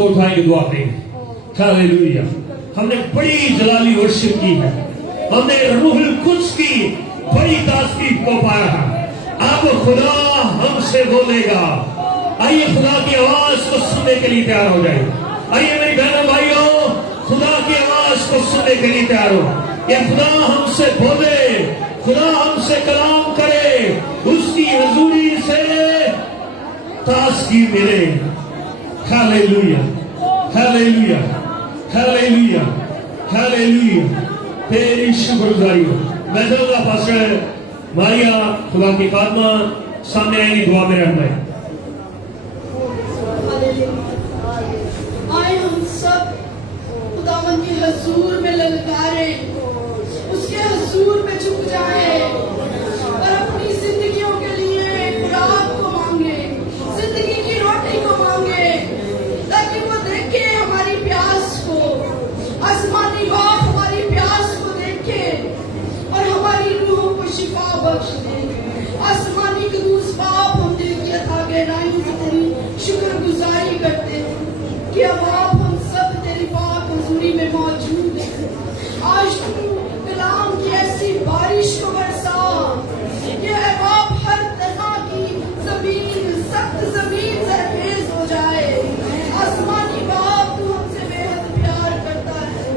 को उठाएंगे, दुआ करेंगे। हालेलुया। हमने बड़ी जलाली वर्शिप की है, हमने रूहुल कुद्स की बड़ी ताज़गी को पाया है। अब खुदा हमसे बोलेगा। आइए खुदा की आवाज को सुनने के लिए तैयार हो जाइए। आइए मेरे बहनों भाइयों, खुदा की आवाज को सुनने के लिए तैयार हो। कि खुदा हमसे बोले, खुदा हमसे कलाम करे, उसकी हजूरी से ताज़गी मिले। Hallelujah, hallelujah, hallelujah, hallelujah. तेरी शुक्रगुजारी हो। मैं चाहूंगा पास्टर मारिया खुदा की खादमा सामने आएंगी, दुआ में रहना है। आए हम सब खुदावन के हजूर में ललकारे, उसके हजूर में झुक जाए और अपनी जिंदगियों के लिए खुराक को मांगे, जिंदगी की रोटी को मांगे, ताकि वो देखे हमारी प्यास को, आसमानी बाप हमारी प्यास को देखे और हमारी रूहों को शिफा बख्श दे। आसमानी कदूस बाप, हम दिल की अथाह गहराइयों से तेरी शुक्रगुजारी करते हैं कि अब आप हम सब तेरी पाक हुजूरी में मौजूद हैं। आज तू कलाम की ऐसी बारिश को बरसा कि आप हर तरह की जमीन, सख्त जमीन सरखेज हो जाए। आसमानी बाप, तू हमसे बेहद प्यार करता है।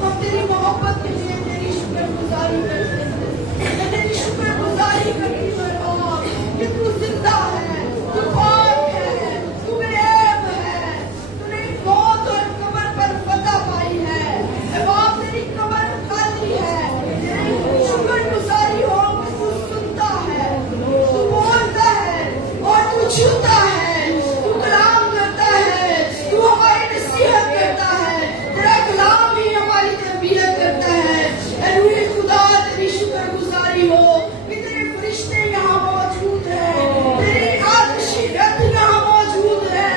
हम तेरी मोहब्बत के लिए तेरी शुक्रगुजारी करते हैं। मैं तेरी शुक्रगुजारी करती हूँ बाप कि तू जिंदा है, तू पाक है, तू बेऐब है, तूने मौत और कब्र पर फतह पाई है। ए बाप, तेरी कब्र खाली है। तेरी शुक्रगुजारी हो कि तू सुनता है, तू बोलता है और तू छूता है, तू कलाम करता है, तू हमारी नसीहत करता है। तेरा कलाम ही हमारी तरबियत करता है। ए रूहे खुदा, तेरी शुक्रगुजारी हो कि तेरे फरिश्ते यहाँ मौजूद हैं, तेरी आतिशी रथ यहाँ मौजूद है।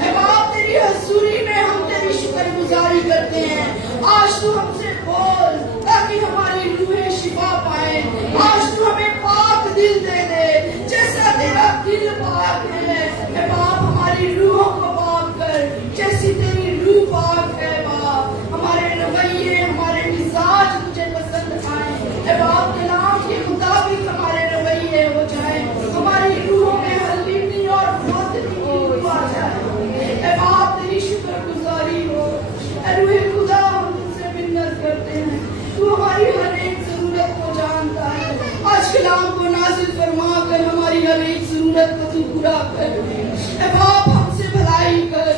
ए बाप, तेरी हजूरी में हम तेरी शुक्रगुजारी करते हैं। आज तू हमसे बोल ताकि हमारी रूहें शिफा पाए। आज तू हमें पाक दिल दे दे, जैसा तेरा दिल पाक है। ए बाप, हमारी रूहों को पाक कर, जैसी तेरी रूह पाक है। बाप, हमारे रवैये, हमारे मिजाज तुझे पसंद आए। ए बाप, कलाम के मुताबिक हमारे रवैये हो जाए, हमारी रूहों में हलीमी और बोतनी की रूह आ जाए। ए बाप, तेरी शुक्रगुजारी हो। ए रूहे खुदा, हम तुझसे मिन्नत करते हैं, तू हमारी हर एक जरूरत को जानता है। आज कलाम को नाजिल फरमा कर हमारी हर एक जरूरत को तू पूरा कर। ए बाप, हमसे भलाई कर।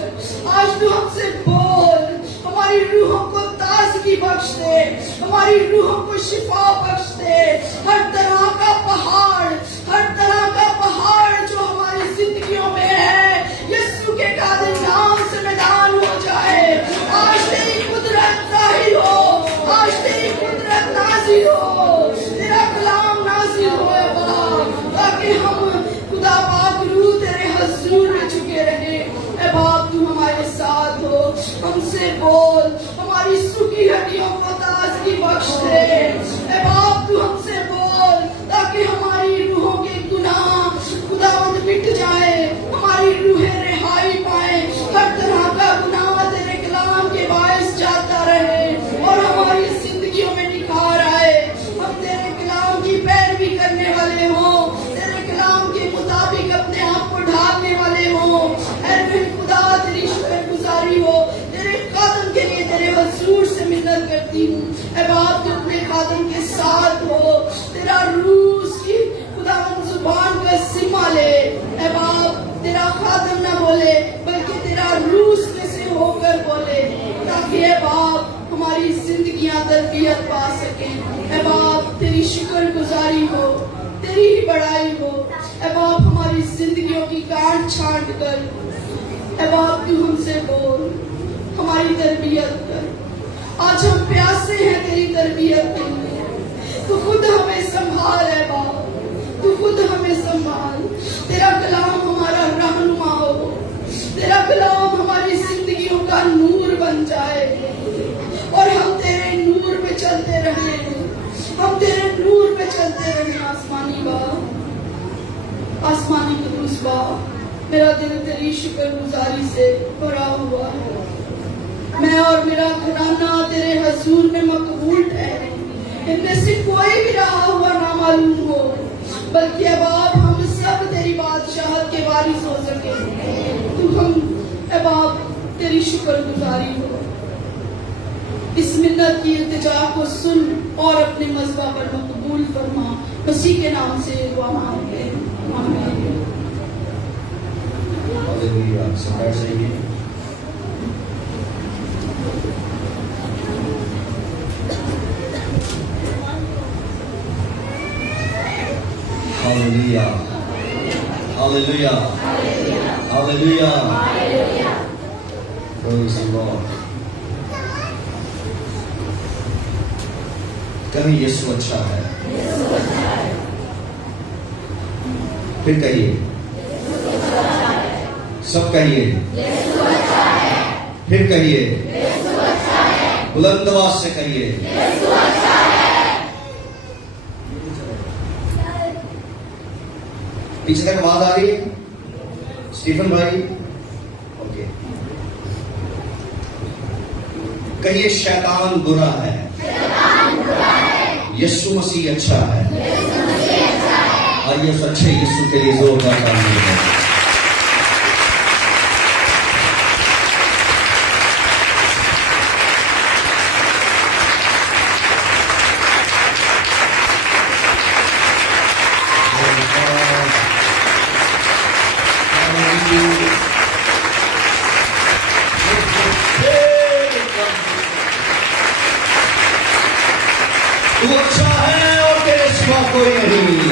आज तू हमसे बोल, हमारी रूहों को ताजगी बख्श दे, हमारी रूहों को शिफा बख्श दे। हर तरह का पहाड़, हर तरह का पहाड़ जो हमारी जिंदगियों में है, यीशु के कादिर नाम से मैदान हो जाए। आज तेरी कुदरत जाहिर हो, आज तेरी कुदरत नाज़िल हो, तेरा कलाम नाज़िल हो ए बाप, ताकि हम खुदा पाक रूह तेरे हजूर में झुके रहे। ए बाप, तू हमारे साथ हो, हमसे बोल, हमारी सूखी हड्डियों को ताजगी बख्श दे। ए बाप, तू हमसे बोल ताकि हमारी रूहों के गुनाह खुदावंद मिट जाए, हमारी रूहें रिहाई पाए, हर तरह का गुनाह तेरे कलाम के बायस जाता रहे और हमारी जिंदगियों में निखार आए। हम तेरे कलाम की पैरवी करने वाले हों, तेरे कलाम के मुताबिक अपने आप को ढालने वाले हों। ऐ रूहे खुदा, तेरी शुक्रगुजारी हो। तेरे खादम के लिए तेरे हजूर से मिन्नत करती हूँ। ऐ बाप, तू अपने खादम के साथ हो, तेरा रूह उसकी खुदावंद जुबान का सिमा ले। ऐ बाप, तेरा खादम ना बोले बल्कि तेरा रूह उसमें से होकर बोले, ताकि ऐ बाप हमारी जिंदगियां तरबियत पा सकें। ऐ बाप, तेरी शुक्रगुजारी हो, तेरी ही बड़ाई हो। ऐ बाप, हमारी जिंदगियों की काट छांट कर। ऐ बाप, तू हमसे बोल, हमारी तरबियत कर। आज हम प्यासे हैं तेरी तरबियत के लिए। तू खुद हमें संभाल है बाप, तू खुद हमें संभाल। तेरा कलाम हमारा रहनुमा हो, तेरा कलाम हमारी जिंदगियों का नूर बन जाए और हम तेरे नूर में चलते रहे, हम तेरे नूर में चलते रहे। आसमानी बाप, आसमानी कदूस बाप, मेरा दिल तेरी शुक्रगुजारी से भरा हुआ है। मैं और मेरा घराना तेरे हजूर में मकबूल ठहरे। इनमें से कोई भी रहा हुआ ना मालूम हो, बल्कि अब आप हम सब तेरी बादशाहत के वारिस हो सके। तू हम अब आप तेरी शुक्रगुजारी हो। इस मिन्नत की इल्तिजा को सुन और अपने मज़बा पर मकबूल फरमा। मसीह के नाम से दुआ मांगते हैं, आमीन। हालेलुया। सब बैठ जाइए। Hallelujah, hallelujah, hallelujah. Praise the Lord. कहीं यीशु अच्छा है। फिर कहिए, सब कहिए, फिर कहिए, बुलंद आवाज से कहिए। पीछे तक आवाज आ रही है? स्टीफन भाई, ओके। कहिए, शैतान बुरा है, यीशु मसीह अच्छा है। आइए उस अच्छे यीशु के लिए जोरदार ताली दें। तू अच्छा है और तेरे सिवा कोई नहीं।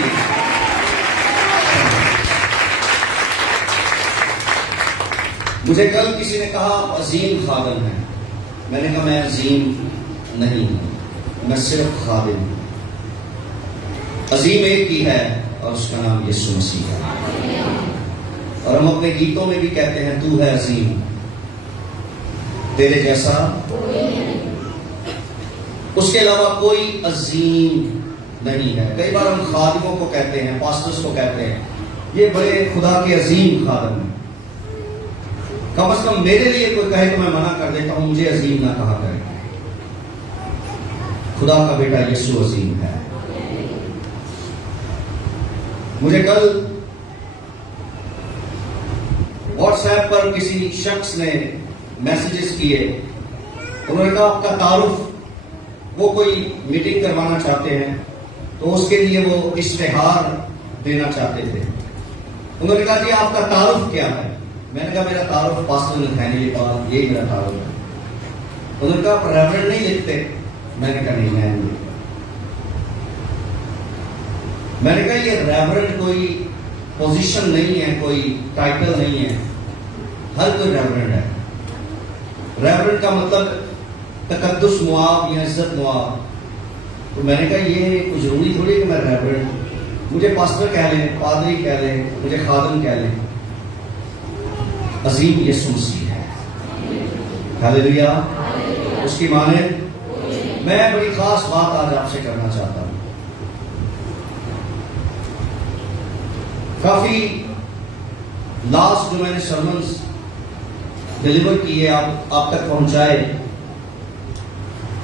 मुझे कल किसी ने कहा अजीम खादिम है। मैंने कहा मैं अजीम नहीं हूं, मैं सिर्फ खादिम हूं। अजीम एक ही है और उसका नाम यीशु मसीह है। और हम अपने गीतों में भी कहते हैं, तू है अजीम, तेरे जैसा उसके अलावा कोई अजीम नहीं है। कई बार हम खादिमों को कहते हैं, पास्टर्स को कहते हैं, ये बड़े खुदा के अजीम खादिम हैं। कम से कम मेरे लिए कोई कहे तो मैं मना कर देता हूं, मुझे अजीम ना कहा करे। खुदा का बेटा यीशु अजीम है। मुझे कल व्हाट्सएप पर किसी शख्स ने मैसेजेस किए। उन्होंने कहा आपका तारुफ, वो कोई मीटिंग करवाना चाहते हैं तो उसके लिए वो इश्तेहार देना चाहते थे। उन्होंने कहा कि आपका तारुफ क्या है? मैंने कहा मेरा तारुफ पास्टर नथानिएल इकबाल, यही मेरा तारुफ है। उन्होंने कहा आप रेवरेंड नहीं लिखते? मैंने कहा नहीं, मैं नहीं लिखता। मैंने कहा ये रेवरेंड कोई पोजीशन नहीं है, कोई टाइटल नहीं है, हर कोई रेवरेंड है। रेवरेंड का मतलब तकद्दुस मुआब या इज्जत मुआब। तो मैंने कहा ये कुछ जरूरी थोड़ी कि मैं रेवरेंड, मुझे पास्टर कह लें, पादरी कह लें, मुझे खादिम कह लें। अजीम यीशु मसीह है। हालेलुया, उसकी माने। मैं बड़ी खास बात आज आपसे करना चाहता हूं। काफी लास्ट जो मैंने सर्मन्स डिलीवर किए, आप तक पहुंचाए,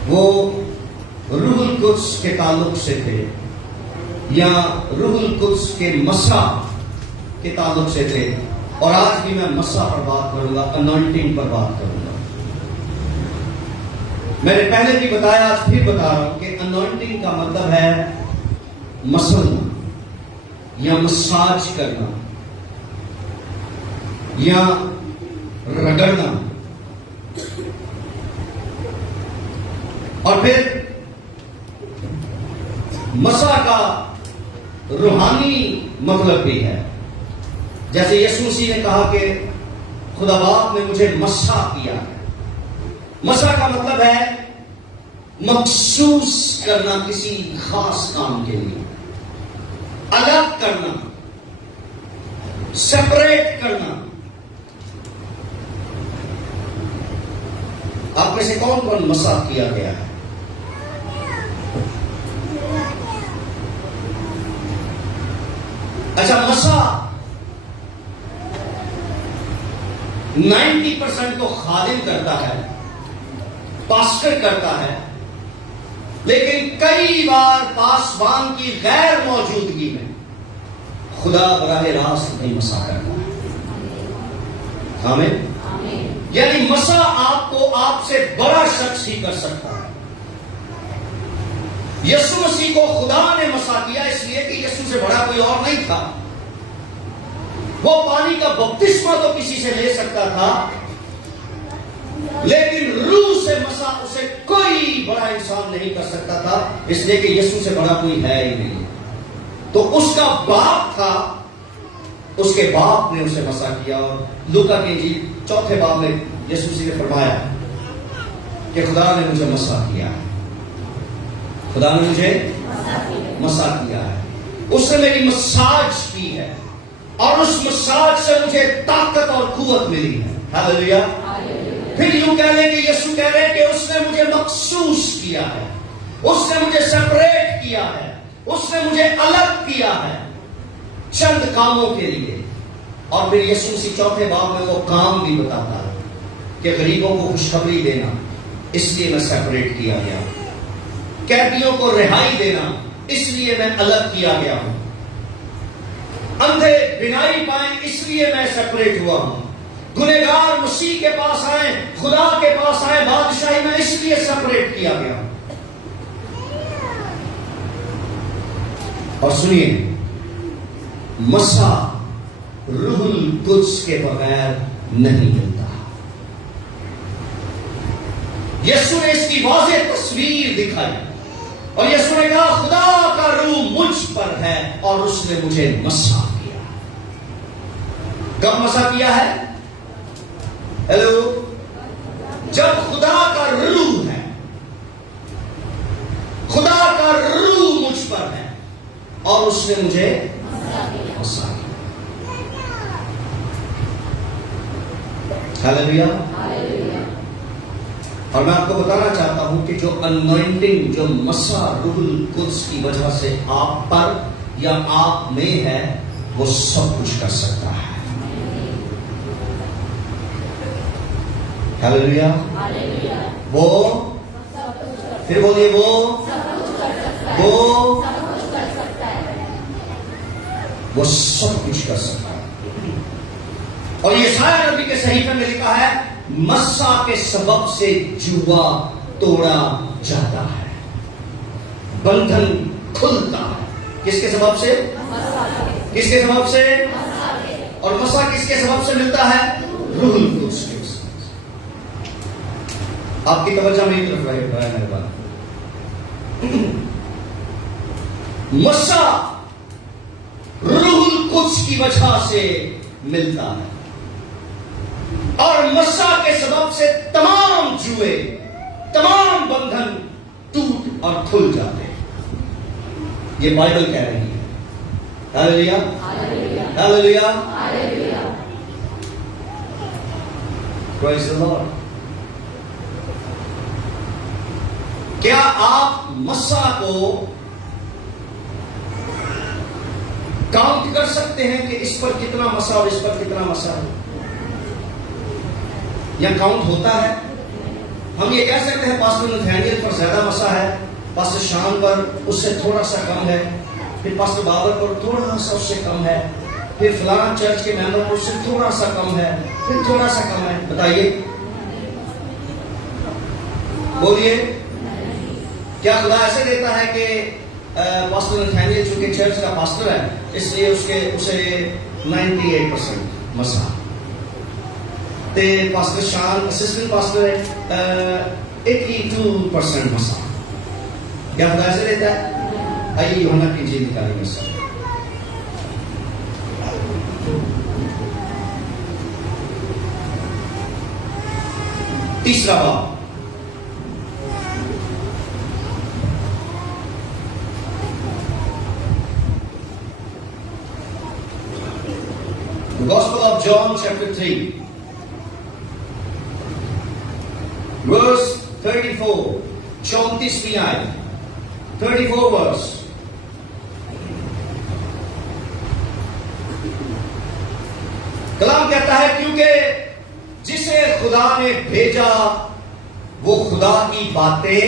वो रूहुल कुद्स के ताल्लुक से थे या रूहुल कुद्स के मसा के ताल्लुक से थे। और आज भी मैं मसा पर बात करूंगा, अनॉइंटिंग पर बात करूंगा। मैंने पहले भी बताया, आज फिर बता रहा हूं कि अनॉइंटिंग का मतलब है मसलना या मसाज करना या रगड़ना। और फिर मसा का रूहानी मतलब भी है। जैसे यीशु मसीह ने कहा कि खुदा बाप ने मुझे मसा किया है। मसा का मतलब है मखसूस करना, किसी खास काम के लिए अलग करना, सेपरेट करना। आप में से कौन कौन मसा किया गया है? अच्छा, मसा 90% تو خادم کرتا ہے، پاسٹر کرتا ہے، لیکن کئی بار پاسبان کی غیر موجودگی میں خدا براہ راست نہیں مسا کرتا ہے۔ آمین۔ یعنی مسا آپ کو آپ سے بڑا شخص ہی کر سکتا ہے۔ یسوع مسیح کو خدا نے مسا کیا اس لیے کہ یسوع سے بڑا کوئی اور نہیں تھا۔ وہ پانی کا بپتسمہ تو کسی سے لے سکتا تھا، لیکن روح سے مسا اسے کوئی بڑا انسان نہیں کر سکتا تھا، اس لیے کہ یسوع سے بڑا کوئی ہے ہی نہیں۔ تو اس کا باپ تھا، اس کے باپ نے اسے مسا کیا۔ اور لوکا کی انجیل 4 باب میں یسوع مسیح نے فرمایا کہ خدا نے مجھے مسا کیا ہے، خدا نے مجھے مسا کیا ہے، اس نے میری مساج کی ہے، اور اس مساج سے مجھے طاقت اور قوت ملی ہے۔ ہاللیلویہ۔ پھر یوں کہہ لیں کہ یسوع کہہ رہے ہیں کہ اس نے مجھے مخصوص کیا ہے، اس نے مجھے سپریٹ کیا ہے، اس نے مجھے الگ کیا ہے چند کاموں کے لیے۔ اور پھر یسوع مسیح 4 باب میں وہ کام بھی بتاتا ہے کہ غریبوں کو خوشخبری دینا، اس لیے میں سپریٹ کیا گیا ہوں، قیدیوں کو رہائی دینا، اس لیے میں الگ کیا گیا ہوں، اندھے بینائی پائیں، اس لیے میں سپریٹ ہوا ہوں، گنہگار مسیح کے پاس آئیں، خدا کے پاس آئیں بادشاہی میں، اس لیے سپریٹ کیا گیا ہوں۔ اور سنیے، مسا روح القدس کے بغیر نہیں ملتا۔ یسوع نے اس کی واضح تصویر دکھائی، اور یسوع نے کہا خدا کا روح مجھ پر ہے اور اس نے مجھے مسا کیا۔ کب مسا کیا ہے؟ ہیلو، جب خدا کا روح ہے، خدا کا روح مجھ پر ہے اور اس نے مجھے مسا کیا۔ ہاللیلویہ۔ اور میں آپ کو بتانا چاہتا ہوں کہ جو انوائنٹنگ، جو مسا روح القدس کی وجہ سے آپ پر یا آپ میں ہے، وہ سب کچھ کر سکتا ہے۔ ہاللیلویہ۔ وہ پھر بولیے، وہ سب کچھ کر سکتا ہے۔ اور یہ سارا نبی کے صحیفے میں لکھا ہے، مسا کے سبب سے جوا توڑا جاتا ہے، بندھن کھلتا ہے۔ کس کے سبب سے؟ کس کے سبب سے؟ اور مسا کس کے سبب سے ملتا ہے؟ روح القدس کے سبب سے۔ آپ کی توجہ میری طرف رہے برائے مہربانی۔ مسا روح القدس کی وجہ سے ملتا ہے، اور مسا کے سبب سے تمام جوئے، تمام بندھن ٹوٹ اور کھل جاتے ہیں۔ یہ بائبل کہہ رہی ہے۔ ہاللیلویہ، ہاللیلویہ، پرائز دی لارڈ۔ کیا آپ مسا کو کاؤنٹ کر سکتے ہیں کہ اس پر کتنا مسا اور اس پر کتنا مسا ہے؟ یا کاؤنٹ ہوتا ہے؟ ہم یہ کہہ سکتے ہیں پاسٹر نتھینیل پر زیادہ مسا ہے، پاسٹر شان پر اس سے تھوڑا سا کم ہے، پھر پاسٹر بابر پر تھوڑا سا اس سے کم ہے، پھر فلاں چرچ کے ممبر پر اس سے تھوڑا سا کم ہے، پھر تھوڑا سا کم ہے۔ بتائیے، بولیے، کیا خدا ایسے دیتا ہے کہ پاسٹر نتھینیل چونکہ چرچ کا پاسٹر ہے اس لیے اسے 98% مسا، تے پاسٹر شان اسسٹنٹ پاسٹر ہے 82% مسا؟ کیا خدا ایسے دیتا ہے؟ آئیے یوحنا کی انجیل نکالیں گے سر۔ تیسرا باب، Gospel of John chapter 3 verse 34, 34 آیت، 34 verse۔ کلام کہتا ہے کیونکہ जिसे खुदा ने भेजा वो खुदा की बातें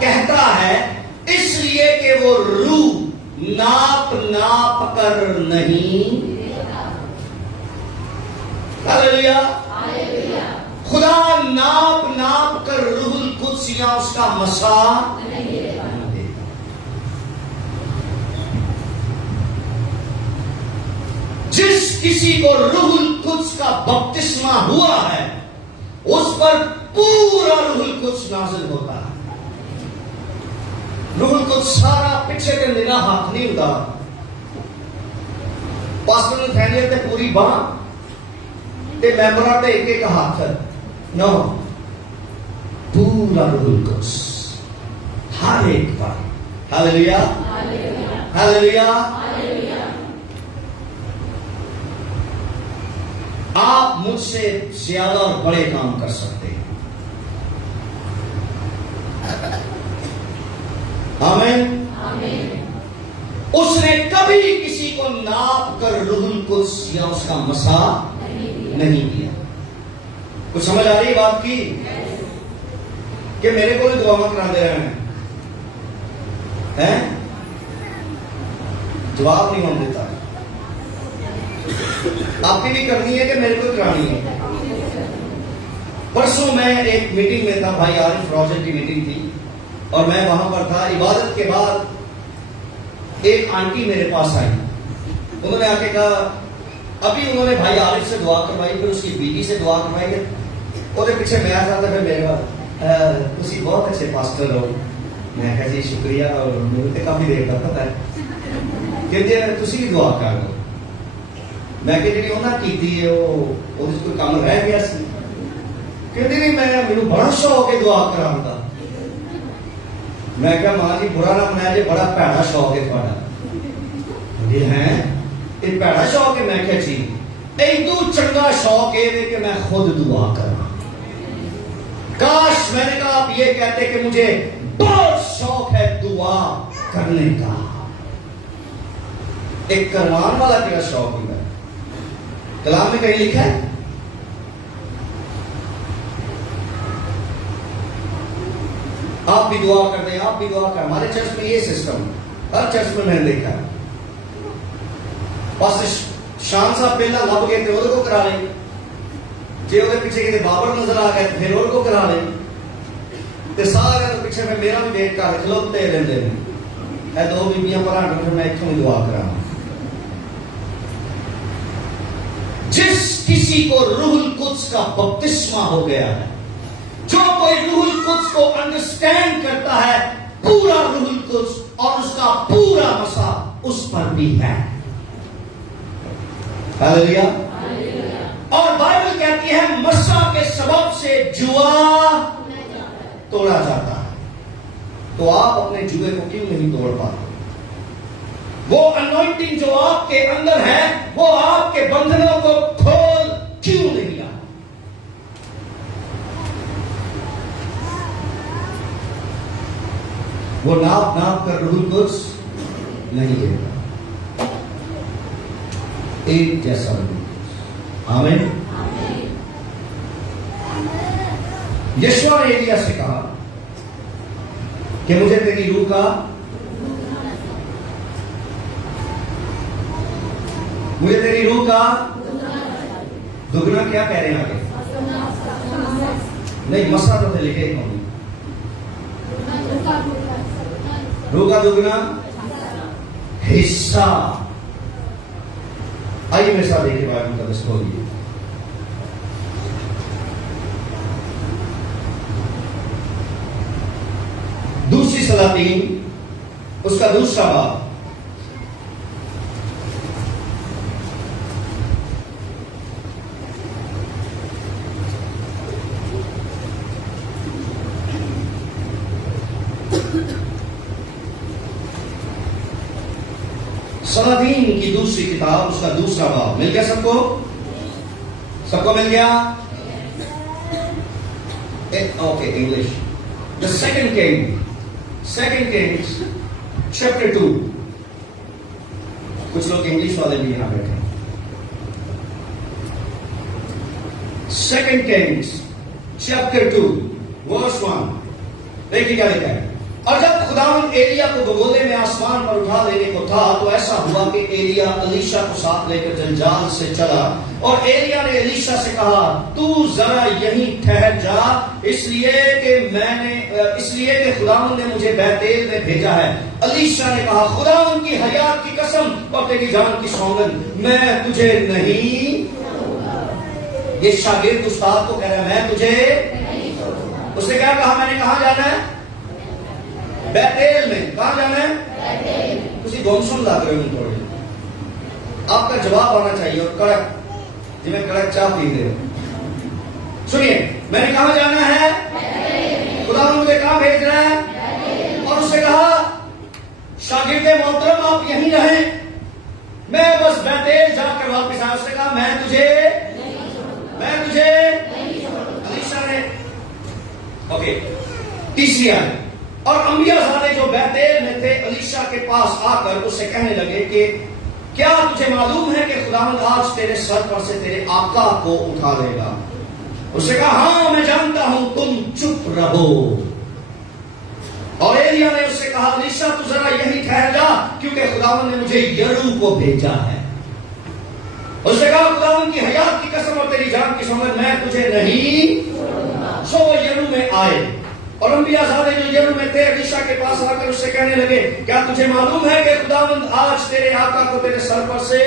कहता है, इसलिए कि वो रूह नाप नाप कर नहीं। हालेलुया। खुदा नाप नाप कर रूहुल कुद्स या उसका मसा नहीं देगा। जिस किसी को रूहुल कुद्स का बपतिस्मा हुआ है उस पर पूरा रूहुल कुद्स नाज़िल होता है। रूहुल कुद्स सारा पिछे के निगाह हाथ नहीं होता। पास्टर ने थैलिया ते पूरी बांह ते मैंबरा ते एक एक हाथ नो, पूरा रूहुल कुद्स हर एक पर। Hallelujah, hallelujah. आप मुझसे ज्यादा और बड़े काम कर सकते हैं। आमीन। उसने कभी किसी को नाप कर रूहुल कुद्स या उसका मसा नहीं किया। कुछ समझ आ रही बात की कि मेरे को भी दुआ मत करा दे रहे हैं? जवाब नहीं हम देता। आपकी भी करनी है कि मेरे को करानी है? परसों मैं एक मीटिंग में था, भाई आरिफ रोजर की मीटिंग थी और मैं वहां पर था। इबादत के बाद एक आंटी मेरे पास आई। उन्होंने आके कहा, अभी उन्होंने भाई आरिफ से दुआ करवाई, फिर उसकी बीवी से दुआ करवाई, ਉਹਦੇ ਪਿੱਛੇ मैं था फिर मेरे बाद तुसी बहुत अच्छे पास्टर हो। मैं कहा जी शुक्रिया, और मुझे तो काफी देर का पता है। कहते तुसी भी दुआ कर दो। मैं कि जी उन्हें की है वो कोई काम रह गया सी। कहते नहीं, मैं बड़ा शौक है दुआ कराने का। मैं क्या मां जी बुरा ना मनाया जी, बड़ा भैड़ा शौक है थोड़ा। जी है ये भैड़ा शौक है? मैं क्या जी इदू चंगा शौक है कि मैं खुद दुआ करा। काश मैंने कहा आप ये कहते कि मुझे बहुत शौक है दुआ करने का। एक करवान वाला तेरा शौक होगा। कलाम में कहीं लिखा है? आप भी दुआ कर दें, आप भी दुआ कर। हमारे चर्च में ये सिस्टम, हर चर्च में मैंने देखा है। पास्टर शान साहब पहला लब गए थे, को करा लें। जे ਉਹਦੇ ਪਿੱਛੇ ਕਿਤੇ ਬਾਬਰ ਨਜ਼ਰ ਆ ਗਏ ਫਿਰ ਉਹ ਕੋ ਕਰਾ ਲੈ। ਤੇ ਸਾਰਿਆਂ ਦੇ ਪਿੱਛੇ ਮੈਂ ਮੇਰਾ ਵੀ ਵੇਟ ਕਰ ਖਲੋਤੇ ਰਹਿੰਦੇ ਨੇ। ਇਹ ਦੋ ਬੀਬੀਆਂ ਭਰਾ ਨੂੰ ਫਿਰ ਮੈਂ ਇੱਥੋਂ ਹੀ ਦੁਆ ਕਰਾਂ। जिस किसी को रूहुल कुद्स का बपतिस्मा हो गया है, जो कोई रूहुल कुद्स को अंडरस्टैंड करता है, पूरा रूहुल कुद्स और उसका पूरा मसा उस पर भी है। हालेलुया। और बाइबल कहती है मसा के सबब से जुआ तोड़ा जाता है। तो आप अपने जुए को क्यों नहीं तोड़ पाते? वो अनॉइंटिंग जो आपके अंदर है वो आपके बंधनों को खोल क्यों नहीं आता? वो नाप नाप कर रूहुल कुद्स नहीं देता। एक जैसा रूहुल कुद्स। आमीन। यशवा ने एलिया से कहा कि मुझे तेरी रूह का दुगना क्या कह रहे हैं आगे? नहीं, मसला तो लिखे कौन? रूह का दुगना हिस्सा। आइए मेरे साथ देखिए बाइबल का दस्तूर। दूसरी सलातीन उसका दूसरा बाब। सलातीन की दूसरी किताब उसका दूसरा बाब। मिल गया सबको? सबको मिल गया? Okay, English. The second Kings chapter 2। कुछ लोग इंग्लिश वाले भी यहां बैठे। 2 Kings chapter 2 verse 1. دیکھیے کیا لکھا ہے. اور جب خداوند ایلیا کو بگولے میں آسمان پر اٹھا لینے کو تھا تو ایسا ہوا کہ ایلیا الیشا کو ساتھ لے کر جنجال سے چلا. اور ایلیا نے الیشا سے کہا تو ذرا یہیں ٹھہر جا اس لیے کہ خداوند نے مجھے بیتیل میں بھیجا ہے. الیشا نے کہا خداوند کی حیات کی قسم اور تیری جان کی سوگند میں تجھے نہیں. یہ شاگرد استاد کو کہہ رہا ہے میں تجھے. اس نے کیا کہا میں نے کہاں جانا ہے؟ بیتیل میں. کہاں جانا ہے؟ کسی گومسن لگ رہے ہوں تھوڑے. آپ کا جواب آنا چاہیے اور کڑک جی میں کڑک چاہ پی رہے ہوں. سنیے میں نے کہاں جانا ہے؟ خدا مجھے کہاں بھیج رہا ہے؟ اور اس نے کہا شاگرد محترم آپ یہیں رہیں میں بس بیتیل جا کر واپس آیا. اس نے کہا میں تجھے الیشا نے اوکے. تیسری آیت. اور انبیاء زادے جو بیتیل میں تھے الیشا کے پاس آ کر اس سے کہنے لگے کہ کیا تجھے معلوم ہے کہ خداوند آج تیرے سر پر سے تیرے آقا کو اٹھا لے گا؟ اس نے کہا ہاں میں جانتا ہوں تم چپ رہو. اور ایلیا نے اس سے کہا الیشا تو ذرا یہیں ٹھہر جا کیونکہ خداوند نے مجھے یرو کو بھیجا ہے. اس نے کہا خداوند کی حیات کی قسم اور تیری جان کی سوگند میں تجھے نہیں. سو وہ یرو میں آئے. اور انبیاء زادے جو یرو میں تھے الیشا کے پاس آ کر اس سے کہنے لگے کیا تجھے معلوم ہے کہ خداوند آج تیرے آقا کو تیرے سر پر سے.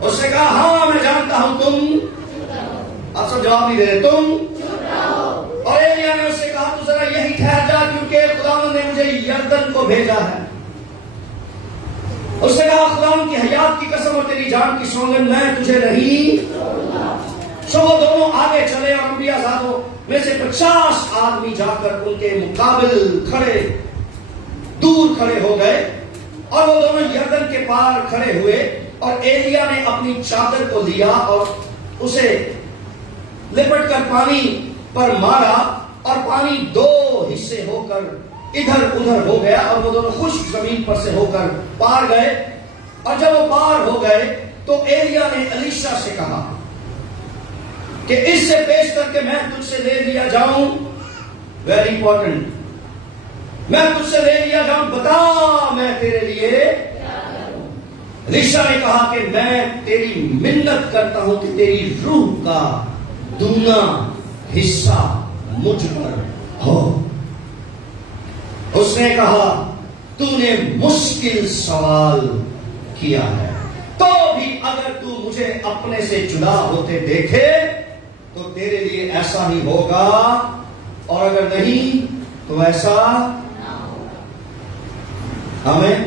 اس نے کہا ہاں میں جانتا ہوں تم. آپ سب جواب نہیں دے رہے. تم. اور ایلیا نے اس سے کہا تو ذرا یہی ٹھہر جا کیونکہ خداوند نے مجھے یردن کو بھیجا ہے. اس نے کہا خداوند کی حیات کی قسم اور تیری جان کی سوگند میں تجھے نہیں. سو وہ دونوں آگے چلے اور انبیاء زادوں میں سے 50 آدمی جا کر ان کے مقابل دور کھڑے ہو گئے. اور وہ دونوں یردن کے پار کھڑے ہوئے اور ایلیا نے اپنی چادر کو لیا اور اسے لپٹ کر پانی پر مارا اور پانی 2 حصے ہو کر ادھر ادھر ہو گیا اور وہ دونوں خشک زمین پر سے ہو کر پار گئے. اور جب وہ پار ہو گئے تو ایلیا نے الیشا سے کہا کہ اس سے پیش کر کے میں تجھ سے لے لیا جاؤں. Very important. میں تجھ سے لے لیا جاؤں بتا میں تیرے لیے. الیشا نے کہا کہ میں تیری منت کرتا ہوں کہ تیری روح کا دونا حصہ مجھ پر ہو. اس نے کہا تو نے مشکل سوال کیا ہے تو بھی اگر تو مجھے اپنے سے جدا ہوتے دیکھے تو تیرے لیے ایسا ہی ہوگا اور اگر نہیں تو ایسا آمین.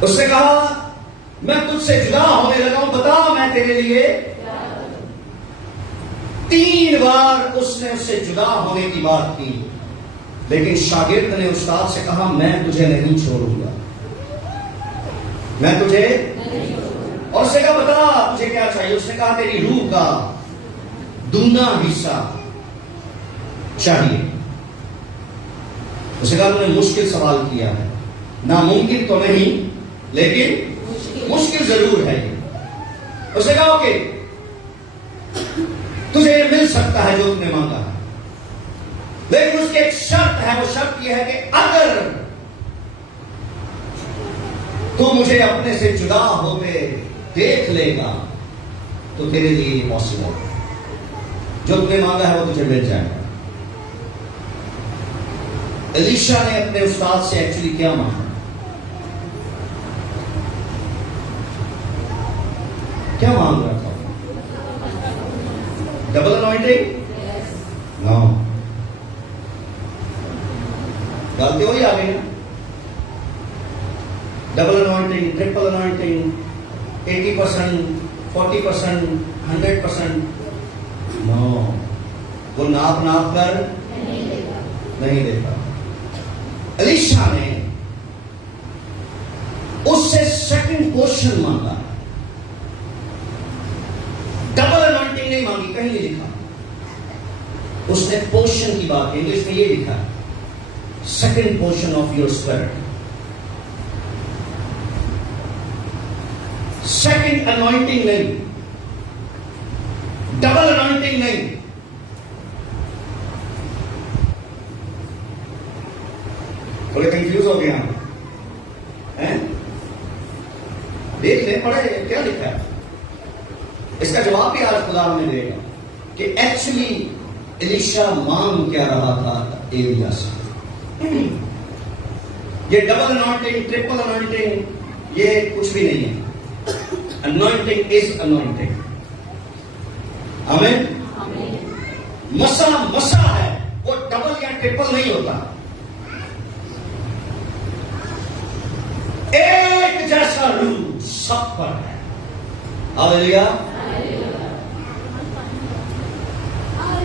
اس نے کہا میں تجھ سے جدا ہونے لگا ہوں بتا میں تیرے لیے. 3 بار اس نے اس سے جدا ہونے کی بات کی لیکن شاگرد نے استاد سے کہا میں تجھے نہیں چھوڑوں گا. میں تجھے. اور اس نے کہا بتا تجھے کیا چاہیے. اس نے کہا تیری روح کا دونا حصہ چاہیے. اس نے کہا تم نے مشکل سوال کیا ہے. ناممکن تو نہیں لیکن مشکل ضرور ہے. اس نے کہا اوکے تجھے یہ مل سکتا ہے جو تم نے مانگا ہے لیکن اس کی ایک شرط ہے. وہ شرط یہ ہے کہ اگر تو مجھے اپنے سے جدا ہوتے دیکھ لے گا تو تیرے لیے یہ پاسبل ہے. جو تم نے مانگا ہے وہ تجھے مل جائے گا. الیشا نے اپنے استاد سے ایکچولی کیا مانگا؟ کیا مانگ رہا تھا؟ Double anointing? نو. غلطی وہی آ گئی نا. Double anointing, triple anointing, 80%, 40%, 100%. No. وہ ناپ کر نہیں دیتا. الیشا نے اس سے سیکنڈ پورشن مانگا. ڈبل انوائنٹنگ نہیں مانگی. کہیں نہیں لکھا. اس نے پورشن کی بات کی. انگلش میں یہ لکھا second portion of your spirit. Second anointing نہیں. डबल अनॉइंटिंग नहीं। थोड़े कंफ्यूज हो गया हैं? देख ले, पढ़े क्या लिखा है। इसका जवाब भी आज खुदा हमें देगा कि एक्चुअली एलीशा मांग क्या रहा था एलिया से। ये डबल अनॉइंटिंग, ट्रिपल अनॉइंटिंग, ये कुछ भी नहीं है। Anointing is anointing. आमीन। मसा मसा है, वो डबल या ट्रिपल नहीं होता। एक जैसा रूह सब पर है। हालेलुया।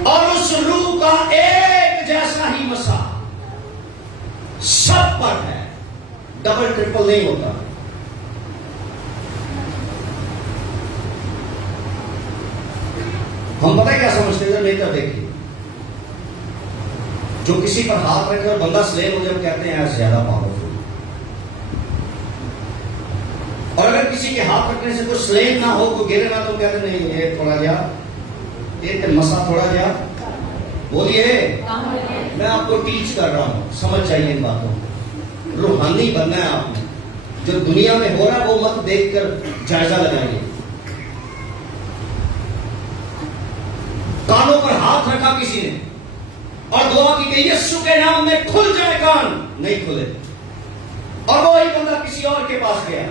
और उस रूह का एक जैसा ही मसा सब पर है, डबल ट्रिपल नहीं होता। हम पता है क्या समझते थे, नहीं तो देखिए, जो किसी पर हाथ रखे और बंदा स्लेव हो जाए, कहते हैं यार ज्यादा पावरफुल। और अगर किसी के हाथ रखने से कोई स्लेव ना हो, कोई गिरे ना, तो कहते नहीं ये थोड़ा जा, ये मसा थोड़ा जा। बोलिए, मैं आपको टीच कर रहा हूं, समझ चाहिए इन बातों को। रूहानी बनना है आपने। जो दुनिया में हो रहा है वो मत देखकर जायजा लगाइए। कानों पर हाथ रखा किसी ने और दुआ की कि यीशु के नाम में खुल जाए कान, नहीं खुले। और वो ही बंदा किसी और के पास गया,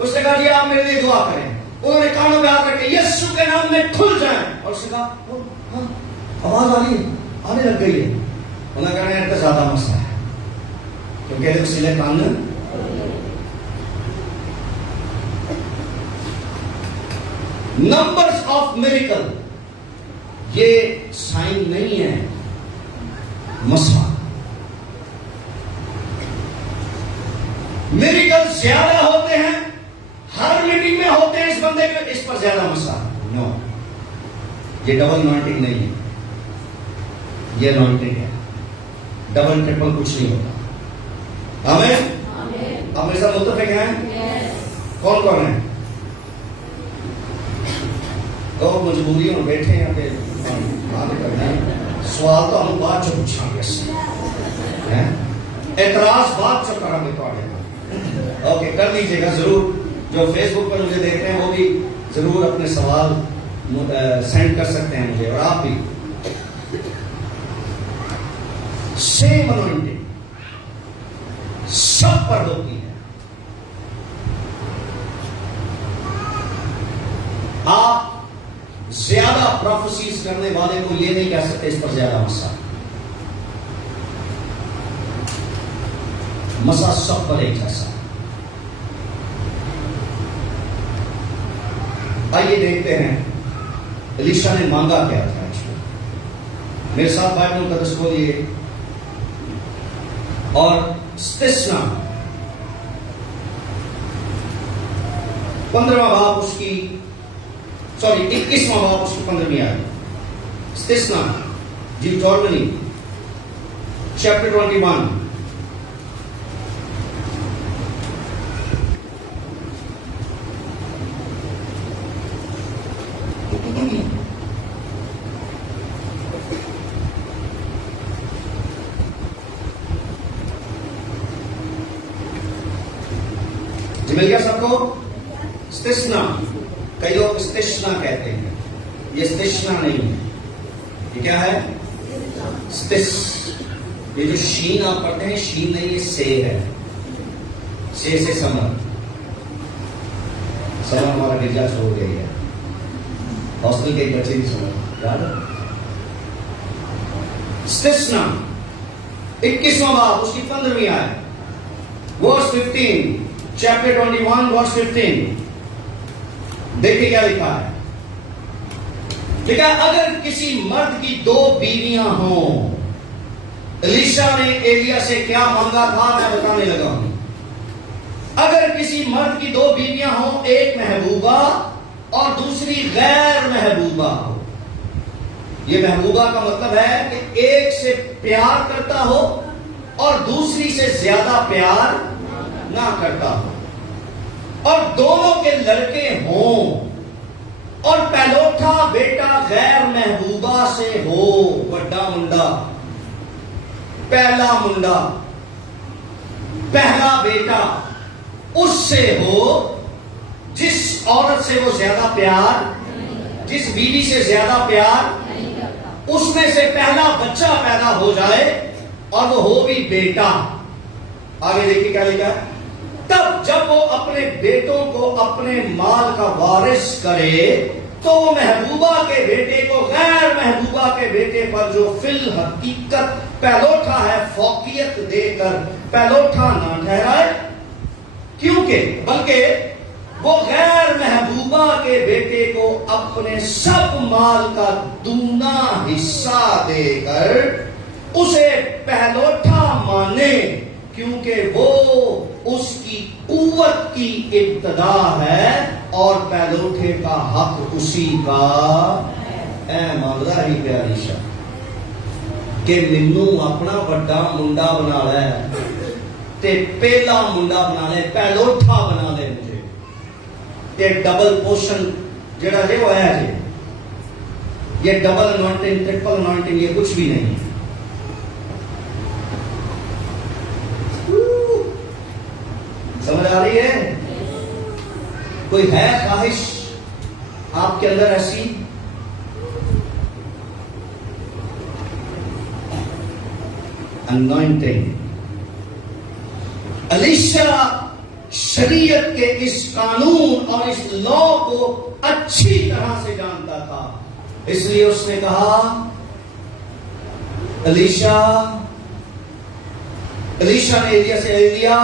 उसने कहा जी आप मेरे लिए दुआ करें। उन्होंने कानों में हाथ रखे, यीशु के नाम में खुल जाए। और उसने कहा हाँ, आवाज आ रही है, आने लग गई है। उन्होंने कहा यार तो ज्यादा मसला है, क्योंकि सिले कान। नंबर्स ऑफ मिरेकल, ये साइन नहीं है, मसला। मिरेकल ज्यादा होते हैं, हर मीटिंग में होते हैं, इस बंदे के इस पर ज्यादा मसला। नो, ये डबल अनॉइंटिंग नहीं है, ये अनॉइंटिंग है। डबल ट्रिपल कुछ नहीं होता। आमीन। आप मेरे साथ मुत्तफिक हैं? कौन कौन है? तो मजबूरी में बैठे हैं पे सवाल तो हम बाद च पूछांगे, एतराज बाद च करांगे थोड़े। ओके, कर लीजिएगा जरूर। जो फेसबुक पर मुझे देख रहे हैं वो भी जरूर अपने सवाल सेंड कर सकते हैं मुझे, और आप भी। सेम अनॉइंटिंग सब पर होती है। आप ज्यादा प्रोफेसीज करने वाले को ये नहीं कह सकते इस पर ज्यादा मसा सब पर एक जैसा। आइए देखते हैं एलीशा ने मांगा क्या था। मेरे साथ बाइबल मुकद्दस खोलिए और स्तिस्ना 15वां बाब उसकी 21वां बाब उसकी 15वीं आयत। स्तिस्ना ड्यूटोनॉमी चैप्टर 21। मिल गया सबको? स्तिस्ना, कई लोग स्तिस्ना कहते हैं, ये स्तिस्ना नहीं है। ये क्या है? स्तिस। ये जो शीन आप पढ़ते हैं, शीन नहीं, ये से है। से समर हमारा गिरजा छोड़ गई है, हॉस्टल के बच्चे भी समझ याद है। स्तिस्ना 21वां बाब उसकी 15वीं आयत, वर्स 15, चैप्टर 21 वर्स 15। देखिए क्या लिखा है। लिखा है, अगर किसी मर्द की 2 बीवियां हों। एलीशा ने एलिया से क्या मांगा था, मैं बताने लगा हूं। अगर किसी मर्द की 2 बीवियां हों, एक महबूबा और दूसरी गैर महबूबा हो। यह महबूबा का मतलब है कि एक से प्यार करता हो और दूसरी से ज्यादा प्यार ना करता हो, और दोनों के लड़के हों। और पहलोठा बेटा गैर महबूबा से हो, बड़ा मुंडा, पहला मुंडा, पहला बेटा उससे हो जिस औरत से वो ज्यादा प्यार, जिस बीवी से ज्यादा प्यार, उसमें से पहला बच्चा पैदा हो जाए और वो हो भी बेटा। आगे देखिए क्या लिखा है, तब जब वो अपने बेटों को अपने माल का वारिस करे तो महबूबा के बेटे को गैर महबूबा के बेटे पर जो फिल हकीकत पहलोठा है फौकियत देकर पहलोठा ना ठहराए, क्योंकि बल्कि वो गैर महबूबा के बेटे को अपने सब माल का दूना हिस्सा देकर उसे पहलोठा माने, क्योंकि वो उसकी कुव्वत की इब्तदा है और पहलोठे का हक उसी का है। मामला ही प्यारी शाह कि मैनू अपना बड़ा मुंडा बना ले ते पहला मुंडा बना ले, पहलोठा बना ले मुझे, ते डबल पोर्शन जेड़ा जे वो है जी, ये डबल अनॉइंटिंग ट्रिपल अनॉइंटिंग ये कुछ भी नहीं है। समझ आ रही है? कोई है ख्वाहिश आपके अंदर ऐसी? अनॉइंटिंग। अलीशा शरीयत के इस कानून और इस लॉ को अच्छी तरह से जानता था, इसलिए उसने कहा अलीशा ने एलिया से लिया,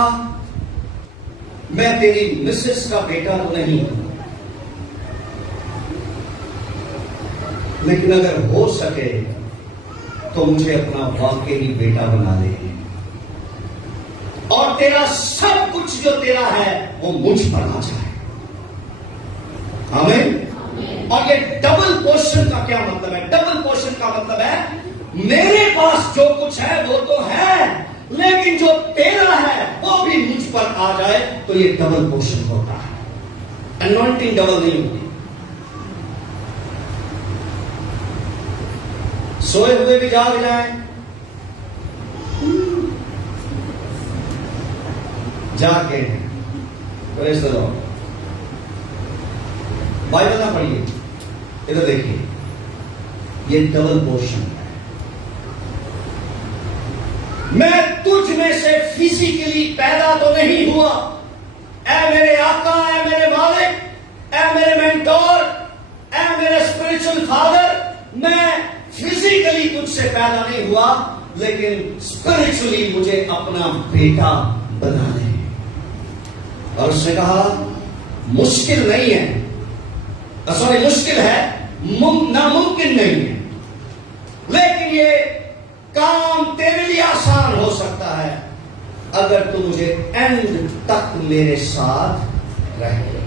मैं तेरी मिसेस का बेटा तो नहीं हूं, लेकिन अगर हो सके तो मुझे अपना वाकई बेटा बना दे और तेरा सब कुछ जो तेरा है वो मुझ पर आ जाए। आमीन। और ये डबल पोर्शन का क्या मतलब है? डबल पोर्शन का मतलब है मेरे पास जो कुछ है वो तो है, लेकिन जो तेरा है वो भी मुझ पर आ जाए, तो ये डबल पोर्शन होता है। अनॉइंटिंग डबल नहीं होती। सोए हुए भी जाग जाए, जाके प्रेज़ द लॉर्ड। बाइबल ना पढ़िए, इधर देखिए, ये डबल पोर्शन है। मैं तुझ में से फिजिकली पैदा तो नहीं हुआ, ऐ मेरे आका, ऐ मेरे मालिक, ऐ मेरे मेंटोर, ऐ मेरे स्पिरिचुअल फादर, मैं फिजिकली तुझसे पैदा नहीं हुआ, लेकिन स्पिरिचुअली मुझे अपना बेटा बना दे। और उसने कहा मुश्किल नहीं है, सॉरी मुश्किल है, नामुमकिन नहीं है, लेकिन ये काम तेरे लिए आसान हो सकता है अगर तू मुझे एंड तक मेरे साथ रहे,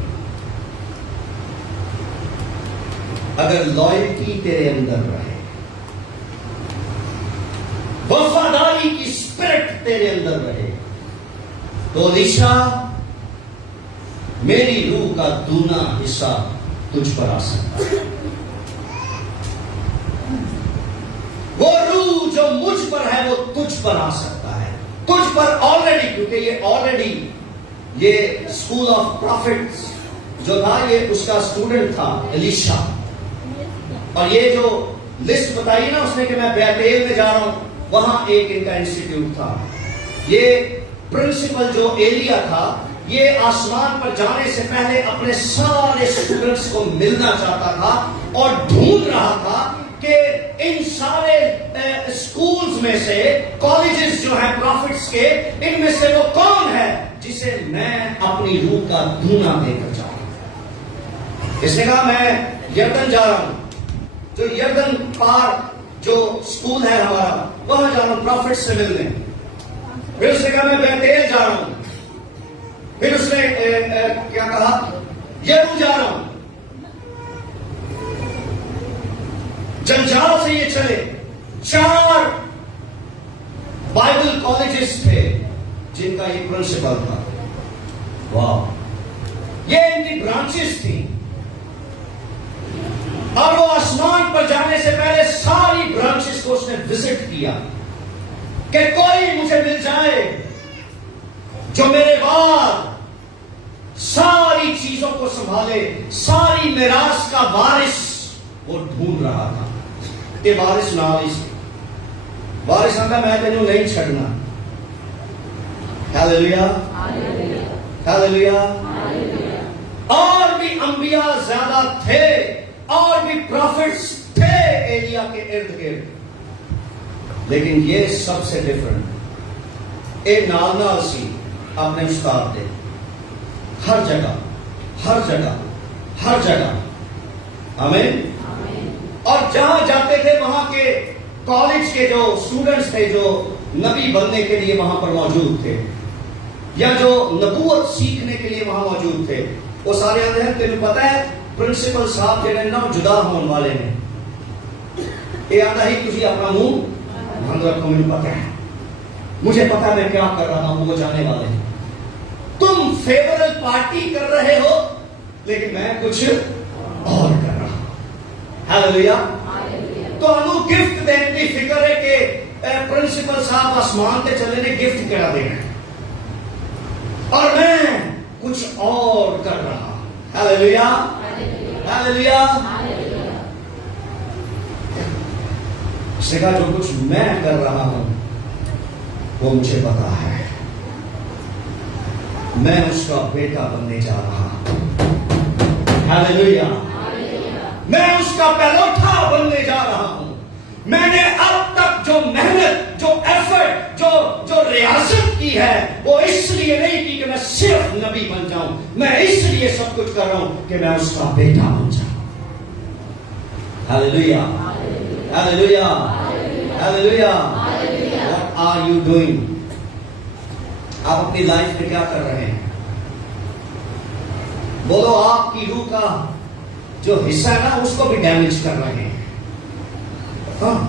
अगर लॉयल्टी तेरे अंदर रहे, वफादारी की स्पिरिट तेरे अंदर रहे, तो अलीशा मेरी रूह का दूना हिस्सा तुझ पर आ सकता है। वो रूह जो मुझ पर है वो तुझ पर आ सकता है, तुझ पर ऑलरेडी, क्योंकि ये ऑलरेडी ये स्कूल ऑफ प्रॉफिट्स जो था ये उसका स्टूडेंट था एलीशा। और ये जो लिस्ट बताई ना उसने कि मैं बैतेल में जा रहा हूं, वहां एक इनका इंस्टीट्यूट था। ये प्रिंसिपल जो एलिया था, ये आसमान पर जाने से पहले अपने सारे स्टूडेंट्स को मिलना चाहता था और ढूंढ रहा था कि इन सारे स्कूल्स में से, कॉलेजेस जो हैं प्रॉफिट्स के, इनमें से वो कौन है जिसे मैं अपनी रूह का दूना देकर जाऊं। इसने कहा मैं यर्दन जा रहा हूं, जो यर्दन पार जो स्कूल है हमारा, वहां जा रहा हूं प्रॉफिट्स से मिलने। फिर उसने कहा मैं बैतेल जा रहा हूं। फिर उसने क्या कहा, यरू जा रहा हूं। जंजाल से ये चले, 4 बाइबल कॉलेजेस थे जिनका ये प्रिंसिपल था। वाह, ये इनकी ब्रांचेस थी। और वो आसमान पर जाने से पहले सारी ब्रांचेस को उसने विजिट किया कि कोई मुझे मिल जाए जो मेरे बाद सारी चीजों को संभाले, सारी मिरास का वारिस वो ढूंढ रहा था कि वारिस नाल ही वारिस आंदा मैं तेनू नहीं छड़ना। Hallelujah hallelujah. और भी अंबिया ज्यादा थे और भी प्रॉफिट्स थे एलिया के इर्द गिर्द, लेकिन ये सबसे डिफरेंट ए नाल नाल सी अपने उस्ताद दे हर जगह हर जगह हर जगह। आमीन। और जहां जाते थे वहां के कॉलेज के जो स्टूडेंट्स थे जो नबी बनने के लिए वहां पर मौजूद थे या जो नबूवत सीखने के लिए वहां मौजूद थे, वो सारे आते हैं। तेन पता है प्रिंसिपल साहब जिन्हें ना जुदा होने वाले ने ये आना ही तुझे अपना मुंह बंद रखो, मुझे पता है, मुझे पता है मैं क्या कर रहा हूं, वो जाने वाले हैं। तुम फेवरल पार्टी कर रहे हो लेकिन मैं कुछ और कर रहा हूं। हालेलुया। तो हम गिफ्ट देने की फिक्र है कि प्रिंसिपल साहब आसमान से चले ने गिफ्ट क्या देना और मैं कुछ और कर रहा हूं। Hallelujah hallelujah. जो कुछ मैं कर रहा हूं वो मुझे पता है, मैं उसका बेटा बनने जा रहा हूं। हालेलुया। मैं उसका पहलौठा बनने जा रहा हूं। मैंने अब तक जो मेहनत, जो एफर्ट, जो रियासत की है वो इसलिए नहीं की कि मैं सिर्फ नबी बन जाऊं, मैं इसलिए सब कुछ कर रहा हूं कि मैं उसका बेटा बन जाऊं। Hallelujah hallelujah hallelujah. What are you doing? आप अपनी लाइफ में क्या कर रहे हैं? बोलो, आपकी रूह का जो हिस्सा है ना उसको भी डैमेज कर रहे हैं। हाँ,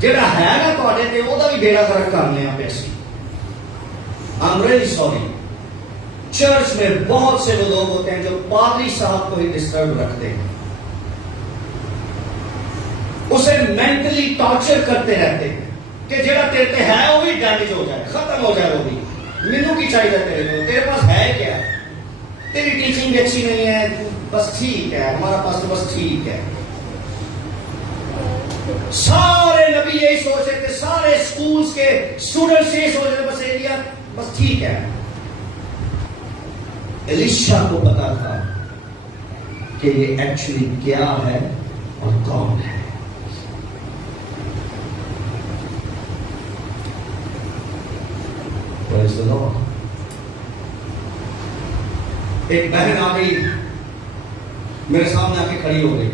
जेड़ा है ना तुहाडे ते ओदा भी बेड़ा गर्क करने आप ऐसी। I am really sorry. Church में बहुत से वो लोग होते हैं जो पादरी साहब को ही डिस्टर्ब रखते हैं, उसे मेंटली टॉर्चर करते रहते हैं कि जेड़ा तेरे ते है वो भी डैमेज हो जाए, खत्म हो जाए वो भी। मैनू की चाहिए तेरे पास है क्या? तेरी टीचिंग अच्छी नहीं है, बस ठीक है, हमारा पास तो बस ठीक है। सारे नबी यही सोच रहे थे, सारे स्कूल्स के स्टूडेंट्स यही सोच रहे थे, बस एलिया बस ठीक है। एलिशा को पता था कि ये एक्चुअली क्या है और कौन है। Praise the Lord। एक बहन आ गई, मेरे सामने आके खड़ी हो गई।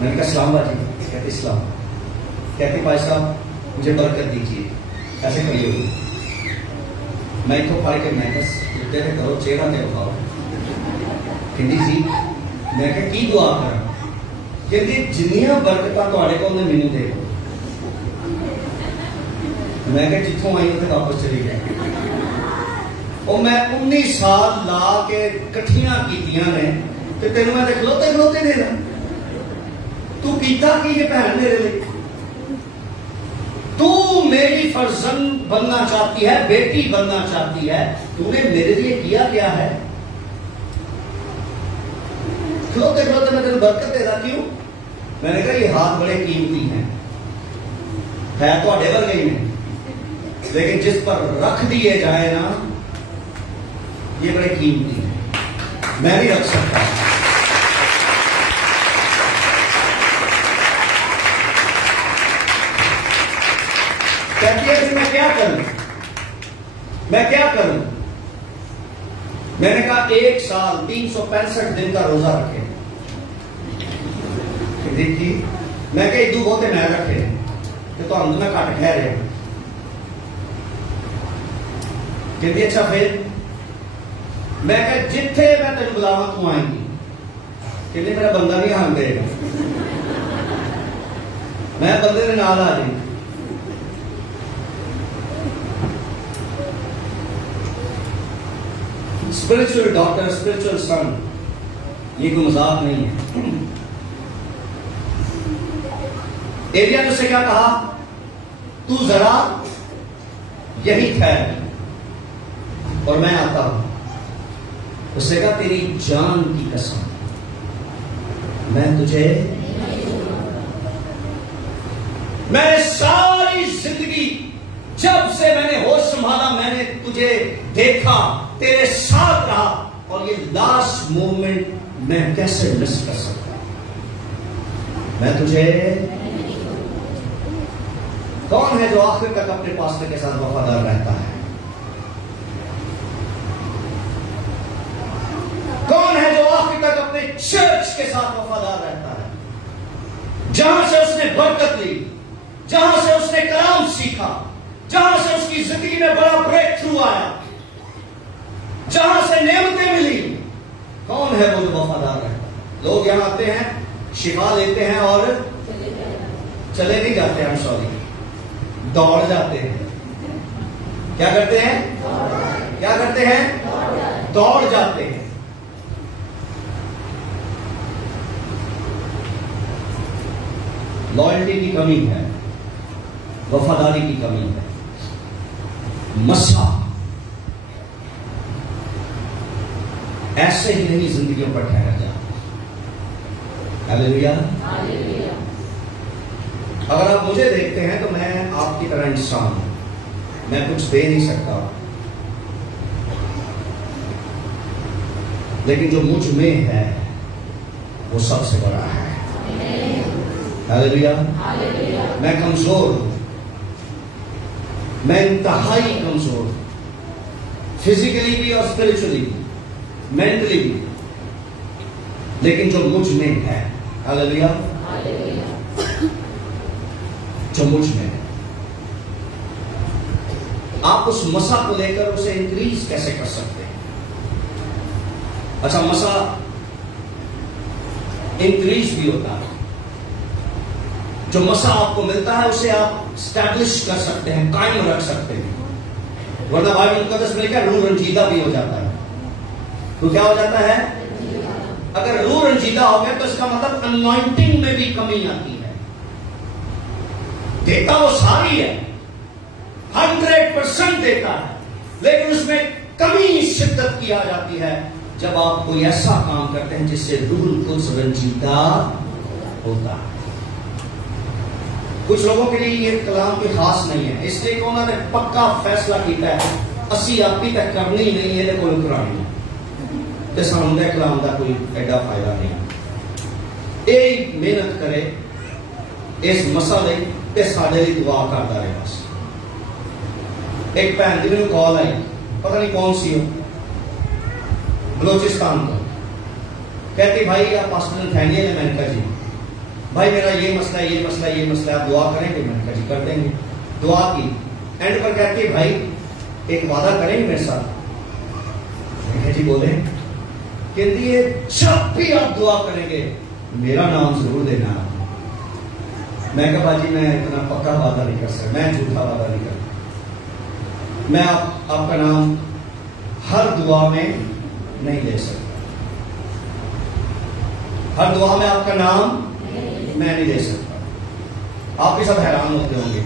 मैंने कहा सलाम बाजी। कहती इस्लाम। कहती भाई साहब मुझे बरकत दीजिए। ऐसे खड़ी हो गई। मैं तो पढ़ के मैं तेरे करो चेहरा ते उठाओ। कहती जी मैं क्या की दुआ करा? कहती जिन्नियां बरकतां तुहाडे कोल ने मैनू दे। मैं क्या जिथों आई उत्थे वापस चली गई। और मैं 19 साल ला के कट्ठियां कीतियां ने ते तेनू मैं खलोते खलोते देना। तू कीता की ये भैन मेरे लिए? तू मेरी फर्जंद बनना चाहती है, बेटी बनना चाहती है, तूने मेरे लिए किया क्या है? खलोते खलोते मैं तेरे बरकत देना क्यों? मैंने कहा ये हाथ बड़े कीमती हैं, है तो आड़े बन गई हैं, लेकिन जिस पर रख दिए जाए ना ये बड़े कीमती है, मैं भी रख सकता हूं। कहती है मैं क्या करूं, मैं क्या करूं? मैंने कहा 1 साल 365 दिन का रोजा रखे। देखिए मैं कहा इदू बहुते मैं रखे तो हम मैं घट कह रहे। कहती अच्छा फिर? मैं कहा जिथे मैं तेन बुलावा तू आएंगी। कहते मेरा बंदा नहीं आन देगा। मैं बंदे के नाल आ रही। Spiritual daughter, spiritual son, یہ کوئی مذاق نہیں ہے. ایلیا نے اسے کیا کہا؟ تو ذرا یہی ٹھہر اور میں آتا ہوں. اس نے کہا تیری جان کی قسم میں تجھے، میں نے ساری زندگی جب سے میں نے ہوش سنبھالا میں نے تجھے دیکھا، تیرے ساتھ رہا، اور یہ لاسٹ مومنٹ میں کیسے مس کر سکتا ہوں؟ میں تجھے، کون ہے جو آخر تک اپنے پاسٹر کے ساتھ وفادار رہتا ہے؟ کون ہے جو آخر تک اپنے چرچ کے ساتھ وفادار رہتا ہے؟ جہاں سے اس نے برکت لی، جہاں سے اس نے کلام سیکھا، جہاں سے اس کی زندگی میں بڑا بریک تھرو آیا، جہاں سے نعمتیں ملی، کون ہے وہ جو وفادار رہتا ہے؟ لوگ یہاں آتے ہیں، شفا لیتے ہیں اور چلے نہیں جاتے. ہم سوری دوڑ جاتے ہیں. کیا کرتے ہیں؟ کیا کرتے ہیں؟ دوڑ جاتے ہیں. لائلٹی کی کمی ہے، وفاداری کی کمی ہے. مسا ایسے ہی نہیں زندگیوں پر ٹھہر جاتا. ہلیلویا. اگر آپ مجھے دیکھتے ہیں تو میں آپ کی طرح انسان ہوں، میں کچھ دے نہیں سکتا، لیکن جو مجھ میں ہے وہ سب سے بڑا ہے. ہلیلویا. میں کمزور ہوں، میں انتہائی کمزور ہوں، فزیکلی بھی اور اسپرچولی بھی، مینٹلی بھی، لیکن جو مجھ میں ہے، ہلیلویا، جو مجھ میں ہے، آپ اس مسا کو لے کر اسے انکریز کیسے کر سکتے ہیں؟ اچھا، مسا انکریز بھی ہوتا ہے. جو مسا آپ کو ملتا ہے اسے آپ اسٹیبلش کر سکتے ہیں، قائم رکھ سکتے ہیں. ورنہ بائبل مقدس میں لکھا ہے روح رنجیدہ بھی ہو جاتا ہے. تو کیا ہو جاتا ہے؟ اگر روح رنجیدہ ہو گیا تو اس کا مطلب انوائنٹنگ میں بھی کمی آتی ہے. دیتا وہ ساری ہے، 100% دیتا ہے، لیکن اس میں کمی شدت کی آ جاتی ہے جب آپ کوئی ایسا کام کرتے ہیں جس سے روح القدس رنجیدہ ہوتا ہے. کچھ لوگوں کے لیے یہ کلام کوئی خاص نہیں ہے، اس لیے کہ انہوں نے پکا فیصلہ کیا ہے اسی آپ کی تک کرنی ہی نہیں ہے، کوئی کرانی ہے، اس ہمیں کلام کا کوئی ایڈا فائدہ نہیں. ایک محنت کرے اس مسئلے تے ساڈے لیے دعا کرتا رہے. بس ایک بہن جی میرے کال آئی، پتہ نہیں کون سی ہو، بلوچستان کو، کہتی بھائی آپ پاسٹر نتھینیل ہے. میں نے کہا جی بھائی میرا یہ مسئلہ ہے، یہ مسئلہ ہے، یہ مسئلہ ہے، آپ دعا کریں گے؟ میں نے کہا جی کر دیں گے. دعا کی، اینڈ پر کہتی ہے بھائی ایک وعدہ کریں گے میرے ساتھ؟ میں نے کہا جی بولیں. کہتی ہے جب بھی آپ دعا کریں گے میرا نام ضرور دینا. میں کہا باجی میں اتنا پکا وعدہ نہیں کر سکتا، میں جھوٹا وعدہ نہیں کرتا. میں آپ کا نام ہر دعا میں نہیں لے سکتا، ہر دعا میں آپ کا نام میں نہیں لے سکتا. آپ بھی سب حیران ہوتے ہوں گے،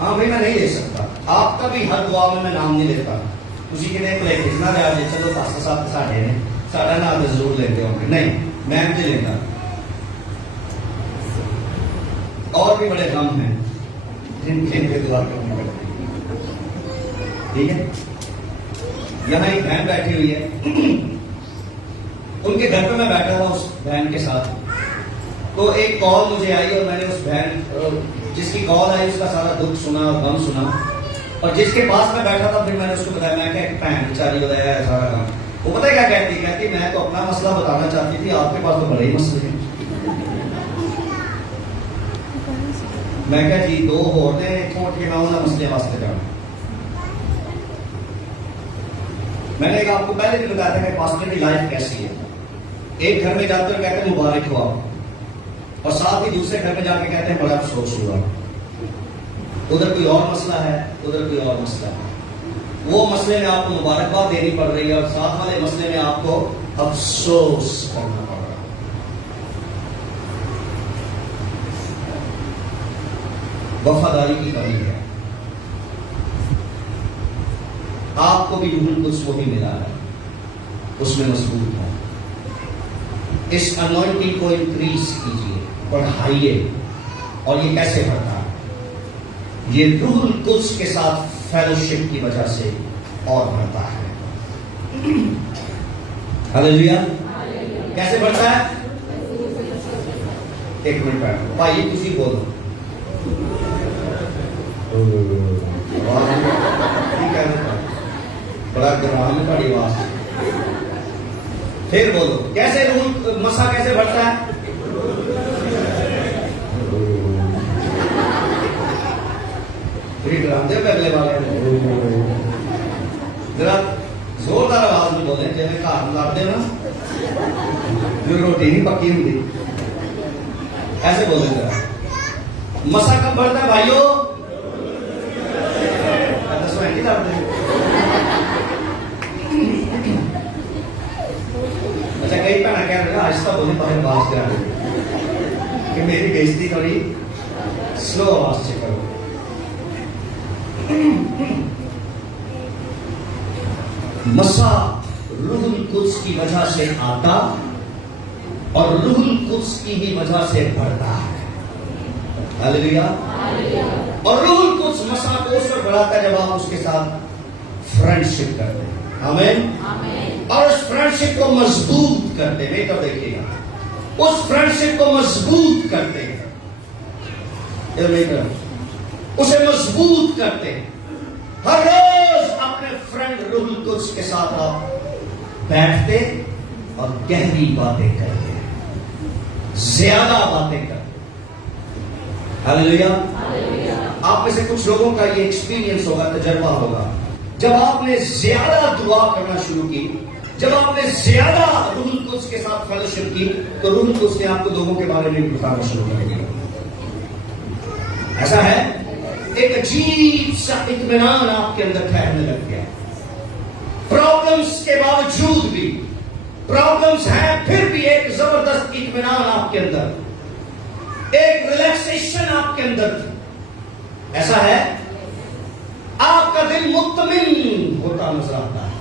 ہاں بھائی میں نہیں لے سکتا. آپ کا بھی ہر دعا میں نام نہیں لیتا. اسی کے لیے پلے کھیلنا رہا جی چلو پاسٹر صاحب ساڈے نے ساڈا نام تو ضرور لیتے ہوں گے. نہیں، میں نہیں لیتا. اور بھی بڑے کام ہیں جن کے دعا کرنی پڑتی ہے. ٹھیک ہے، یہاں ایک بہن بیٹھی ہوئی ہے، ان کے گھر پہ میں بیٹھا ہوا اس بہن کے ساتھ. تو ایک کال مجھے آئی اور میں نے اس بہن جس کی کال آئی اس کا سارا دکھ سنا اور غم سنا، اور جس کے پاس میں بیٹھا تھا پھر میں نے اس کو بتایا. میں کہ بہن بیچاری ہو رہا ہے سارا کام. وہ پتہ کیا کہتی میں تو اپنا مسئلہ بتانا چاہتی تھی، آپ کے پاس تو بڑے ہی مسئلے ہیں. میں کہا جی دو ہوتے ہیں چھوٹ کے میں انہوں نے مسئلے واسطے جانا. میں نے آپ کو پہلے بھی بتایا تھا کہ پاسٹر کی لائف کیسی ہے. ایک گھر میں جاتے ہوئے کہتے ہیں مبارک ہوا، اور ساتھ ہی دوسرے گھر میں جا کے کہتے ہیں بڑا افسوس ہوا. ادھر کوئی اور مسئلہ ہے، ادھر کوئی اور مسئلہ ہے. وہ مسئلے میں آپ کو مبارکباد دینی پڑ رہی ہے اور ساتھ والے مسئلے میں آپ کو افسوس کرنا پڑ رہا ہے. वफादारी की कमी है। आपको भी रूहुल कुद्स वही मिला है, उसमें मजबूत है। इस अनॉइंटिंग को इंक्रीज कीजिए, बढ़ाइए। और ये कैसे बढ़ता है? ये रूहुल कुद्स के साथ फेलोशिप की वजह से और बढ़ता है। हालेलुया। कैसे बढ़ता है? एक मिनट बैठो भाई, तुसी बोलो। बड़ा गराम है बड़ी आवाज। फिर बोलो, कैसे रूहुल मसा कैसे बढ़ता है? डराते अगले वाले जरा जोरदार आवाज में बोले, जैसे घर में लड़ते ना जो रोटी नहीं पक्की होती, ऐसे बोले जरा। मसा कब बढ़ता है भाइयों? लड़ते अच्छा, कई भैन कह रहे आहिस्ता बोले पहले आवाज करा कि मेरी बेइज्जती थोड़ी स्लो आवाज से करो। मसा रूहुल कुद्स की वजह से आता और रूहुल कुद्स की ही वजह से बढ़ता है। हालेलुया। और रूहुल कुद्स मसा को उस वक्त बढ़ाता है जब आप उसके साथ फ्रेंडशिप करते हैं। आमीन। और उस फ्रेंडशिप को मजबूत करते हैं। तो देखिएगा, उस फ्रेंडशिप को मजबूत करते हैं, उसे मजबूत करते हैं। हर रोज अपने फ्रेंड रूहुल कुद्स के साथ आप बैठते और गहरी बातें करते, ज्यादा बातें करते। हालेलुया। आप में से कुछ लोगों का ये एक्सपीरियंस होगा, तजर्बा होगा, जब आपने ज्यादा दुआ करना शुरू की, जब आपने ज्यादा रूहुल कुद्स के साथ फेलोशिप की, तो रूहुल कुद्स ने आपको लोगों के बारे में बताना शुरू कर दिया। ऐसा है, एक अजीब सा इत्मीनान आपके अंदर ठहरने लग गया। प्रॉब्लम्स के बावजूद भी, प्रॉब्लम्स हैं फिर भी एक जबरदस्त इत्मीनान आपके अंदर, एक रिलैक्सेशन आपके अंदर थी। ऐसा है, आपका दिल मुत्तमिन होता नजर आता है।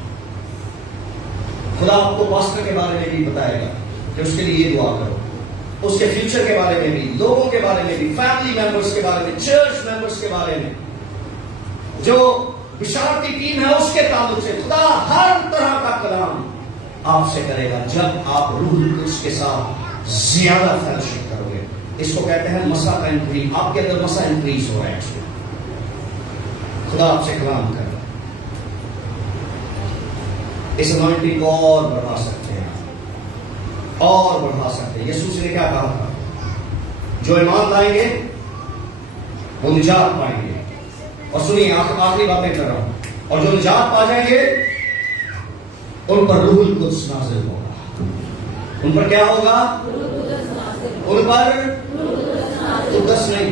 खुदा आपको पास्टर के बारे में भी बताएगा कि उसके लिए ये दुआ करो, उसके फ्यूचर के बारे में भी, लोगों के बारे में भी, फैमिली मेंबर्स के बारे में, चर्च मेंबर्स के बारे में, जो बिशारती टीम है उसके ताल्लुक से खुदा हर तरह का कलाम आपसे करेगा जब आप रूहुल कुद्स के साथ ज्यादा फेलोशिप करोगे। इसको कहते हैं मसा का इंक्रीज। आपके अंदर मसा इंक्रीज हो रहा है, खुदा आपसे कलाम कर रहा है। इस अनॉइंटिंग को और बढ़ा सकते हैं, और बढ़ा सकते हैं। यीशु ने क्या कहा था? जो ईमान लाएंगे वो निजात पाएंगे। और सुनिए, आखिरी बातें कर रहा हूं। और जो निजात पा जाएंगे उन पर रूहुल कुद्स नाज़िल होगा। उन पर क्या होगा? उन पर कुद्स नहीं,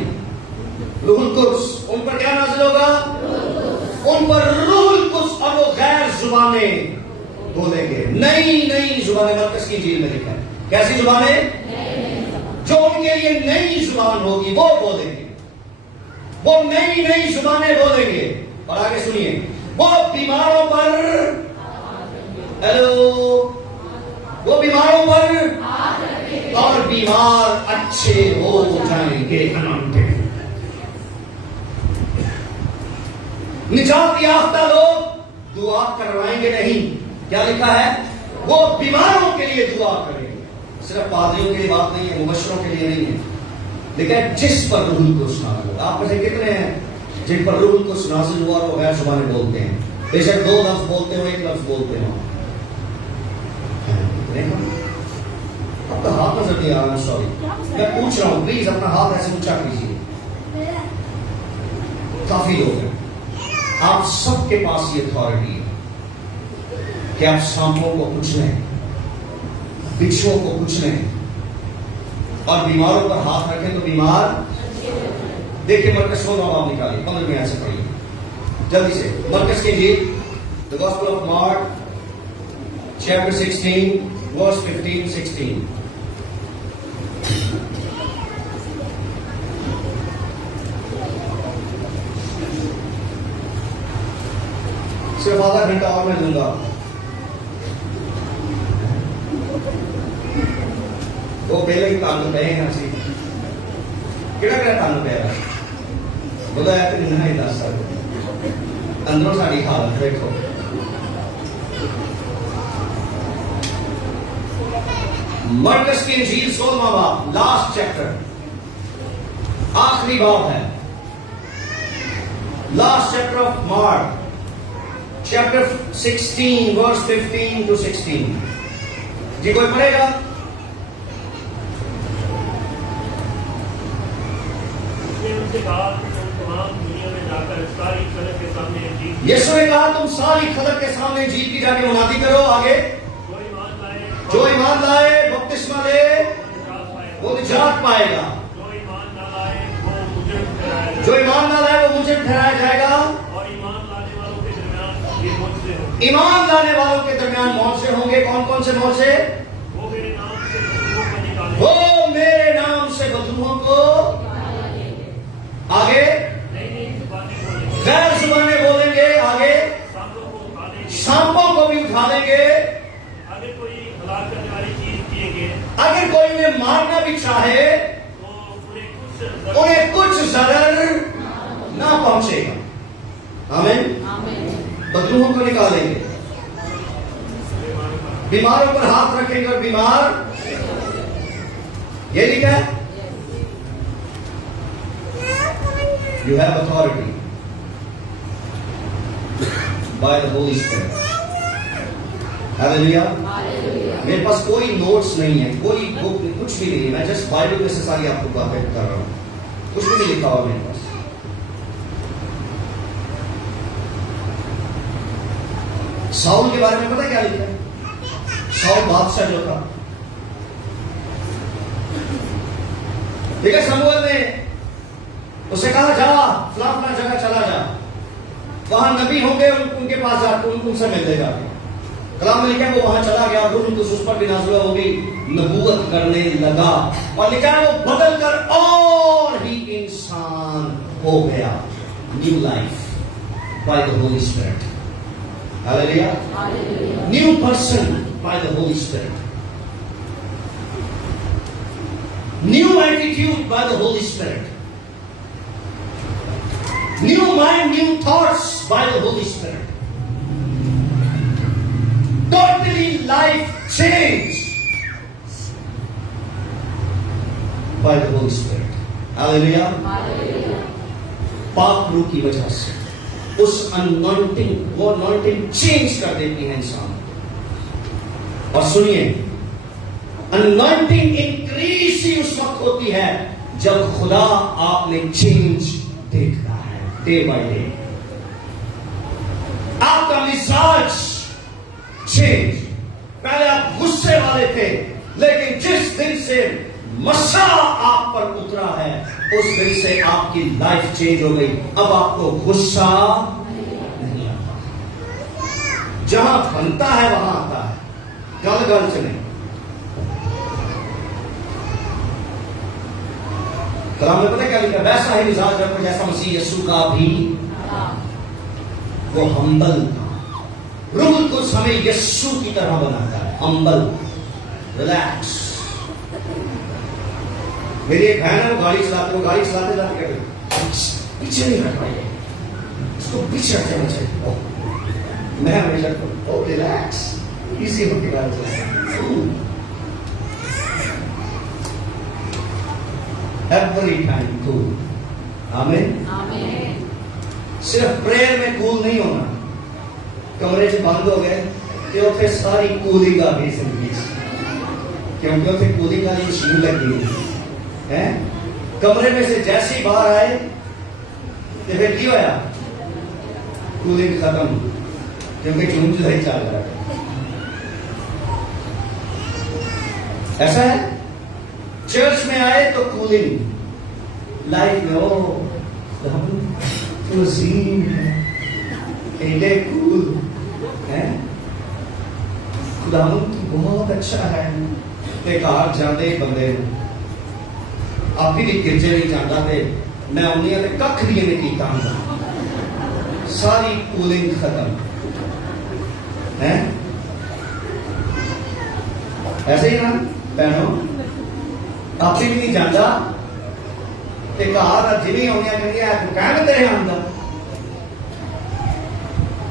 रूहुल कुद्स। उन पर क्या नाज़िल होगा? उन पर रूहुल कुद्स। और वो गैर जुबानें बोलेंगे, नई नई जुबानें। मरकस की इंजील में लिखा है, कैसी जुबानें? जो उनके लिए नई जुबान होगी वो बोलेंगे, वो नई नई जुबानें बोलेंगे। और आगे सुनिए, वो बीमारों पर, हेलो, वो बीमारों पर और बीमार अच्छे हो जाएंगे। निजात याफ्ता लोग दुआ करवाएंगे नहीं। क्या लिखा है? वो बीमारों के लिए दुआ करेंगे। सिर्फ पादरियों के लिए बात नहीं है, मुबशरों के लिए नहीं है। लेकिन जिस पर रूहुल कुद्स नाज़िल हुआ, आप में से कितने हैं जिन पर रूहुल कुद्स नाज़िल हुआ और वो गैर जुबानें बोलते हैं? बेशक 2 लफ्ज बोलते हो, 1 लफ्ज बोलते हो। आपका हाथ नजर नहीं आ रहा, सॉरी, मैं पूछ रहा हूं, प्लीज अपना हाथ ऐसे ऊंचा कीजिए। काफी लोग हैं, आप सबके पास ये अथॉरिटी है कि आप सांपों को कुचलें, बिच्छुओं को कुचलें और बीमारों पर हाथ रखें तो बीमार। देखिए मरकस 16वां बाब निकालिए, 15 में ऐसे पढ़िए जल्दी से। मरकस की इंजील, the gospel of Mark chapter 16 verse 15-16। सिर्फ आधा घंटा और मैं दूंगा। वो पहले ही कानून पे हैं सी किड़ा कानून पे बोला है कि नहीं 10 साल अंदरों साड़ी हालत देखो। मरकस की इंजील 16वां बाब, लास्ट चैप्टर, आखिरी बाब है। Last chapter of Mark, chapter 16 verse 15 to 16। जी कोई पढ़ेगा? यीशु ने कहा तुम सारी खलक के सामने जीत की जाके मुनादी करो। आगे, जो ईमान लाए बपतिस्मा ले वो निजात पाएगा, जो ईमान ना लाए वो मुझे ठहराया जाएगा। ईमान लाने वालों के दरमियान मौत से होंगे। कौन कौन से मौत से? वो मेरे नाम से बदलुओं को, आगे गैर जुबानें बोलेंगे, आगे सांपों को भी उठा लेंगे। अगर कोई हलाक करने वाली चीज पिएंगे, अगर कोई उन्हें मारना भी चाहे तो उन्हें कुछ जरर ना पहुंचेगा। आमीन। बदलुओं को निकालेंगे, बीमारों पर हाथ रखेंगे और बीमार, ये लिखा है। You have authority by the Holy Spirit. Hallelujah. मेरे पास कोई नोट्स नहीं है, कोई बुक नहीं, कुछ भी नहीं है। मैं जस्ट बाइबल में से सारी आपको बातें कर रहा हूँ, कुछ भी नहीं लिखा हुआ मेरे पास। साउल के बारे में पता क्या लिखा है? साउल बादशाह जो था, ठीक है, शमूएल ने उसे कहा जा फला फला जगह चला जा, वहां नबी होंगे, उनके पास जाकर उनसे मिल लेगा। कलाम में लिखा है वो वहां चला गया, रूह कुछ उस पर भी नाज़िल हुआ, वो भी नबूवत करने लगा। और लिखा है वो बदल कर और ही इंसान हो गया। New life by the Holi spirit. Hallelujah. New person by the Holi spirit. New attitude by the Holi spirit. New mind, new thoughts by the Holy Spirit. Totally life change by the Holy Spirit. Hallelujah. पाप रूह की वजह से उस anointing, वो anointing change कर देती है इंसान। और सुनिए, anointing increase ही उस वक्त होती है जब खुदा आप में change देखता है। डे बाय डे आपका मिजाज चेंज। पहले आप गुस्से वाले थे, लेकिन जिस दिन से मसा आप पर उतरा है उस दिन से आपकी लाइफ चेंज हो गई। अब आपको गुस्सा नहीं आता, जहां बनता है वहां आता है, गल गल से नहीं। कलाम में पता क्या लिखा? वैसा ही मिजाज रखो जैसा मसीह यीशु का भी वो हम्बल था। रूह कुछ हमें यीशु की तरह बनाता है, हम्बल, रिलैक्स। मेरी एक बहन है, वो गाड़ी चलाते जाते कहते पीछे नहीं रख पाइए, इसको पीछे रख देना चाहिए। मैं हमेशा ओ रिलैक्स, इजी होती गाड़ी चलाए। Every time cool. Amen. सिर्फ प्रेयर में कूल नहीं होना, कमरे से बंद हो गए तो फिर सारी कूलिंग आ गई जिंदगी, क्योंकि फिर कूलिंग वाली मशीन लगी है। कमरे में से जैसे ही बाहर आए तो फिर क्या होया? कूलिंग खत्म, क्योंकि जून जुलाई चल रहा है। ऐसा है, चर्च में आए तो कूलिंग, लाइफ में ओ हम तो जीन है, एडे कूल है, खुदावंद बहुत अच्छा है। ते घर जाते बंदे आप भी गिरजे नहीं जाता थे, मैं उन्हें कख भी नहीं कीता, सारी कूलिंग खत्म। हैं ऐसे ही ना भैनों आपे भी नहीं जाता ते घर जिवें आउंदियां कहंदियां कहण तेरे आंदा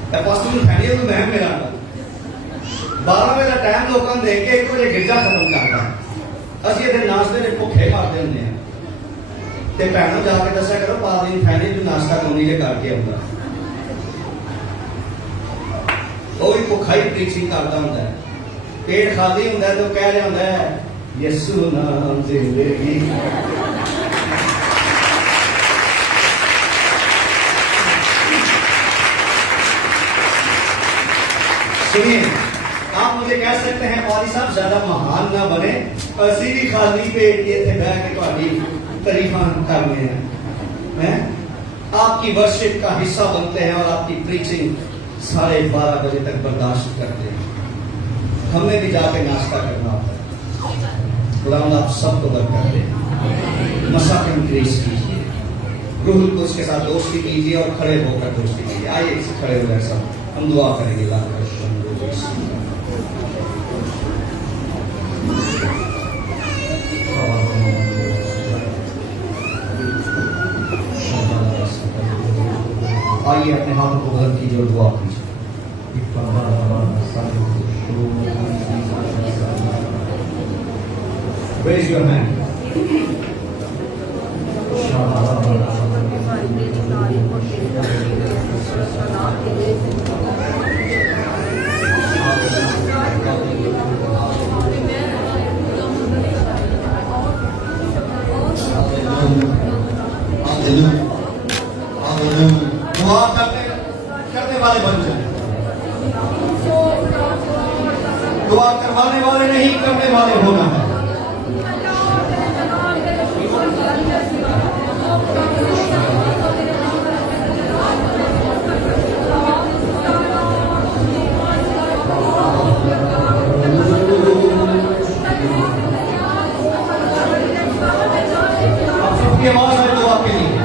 ते पास्टर नूं फैलिया तूं मैं मेरा आंदा 12 ਵਜੇ ਦਾ ਟਾਈਮ ਲੋਕਾਂ ਨੂੰ ਦੇ ਕੇ 1 ਵਜੇ ਗਿਰਜਾ ਖਤਮ ਕਰਦਾ ਅਸੀਂ ਇੱਥੇ ਨਾਸ਼ਤੇ ਦੇ ਭੁੱਖੇ ਮਰਦੇ ਹੁੰਦੇ ਆ ਤੇ ਭੈਣੋਂ ਜਾ ਕੇ ਦੱਸਿਆ ਕਰੋ ਪਾਦਰੀ ਨੂੰ ਫੈਲੇ ਨੂੰ ਨਾਸ਼ਤਾ ਕਰਾਉਣੀ ਜੇ ਕਰਕੇ ਆਉਂਦਾ ਉਹ ਵੀ ਭੁੱਖਾ ਹੀ ਪ੍ਰੀਚਿੰਗ ਕਰਦਾ ਹੁੰਦਾ ਹੈ पेट खाली होंगे तो कह रहा होंगे यीशु नाम जिंदगी सुनिए आप मुझे कह सकते हैं पौरी साहब ज्यादा महान ना बने असी भी खाली पेट ये थे बह के तुम्हारी तारीफा करने हैं आपकी वर्शिप का हिस्सा बनते हैं और आपकी प्रीचिंग 12:30 बजे तक बर्दाश्त करते हैं हमने भी जाके नाश्ता करना होता है खुदा आप सबको बरकत दे मसाक इंक्रीज कीजिए रूहुल कुद्स के साथ दोस्ती कीजिए और खड़े होकर दोस्ती कीजिए आइए इसे खड़े हो गए सब हम दुआ करेंगे आइए अपने हाथों को बुलंद कीजिए और दुआ कीजिए Raise your hand. दुआ करने वाले बन जाए दुआ करवाने वाले नहीं करने वाले होना है आवाज है दुआ के लिए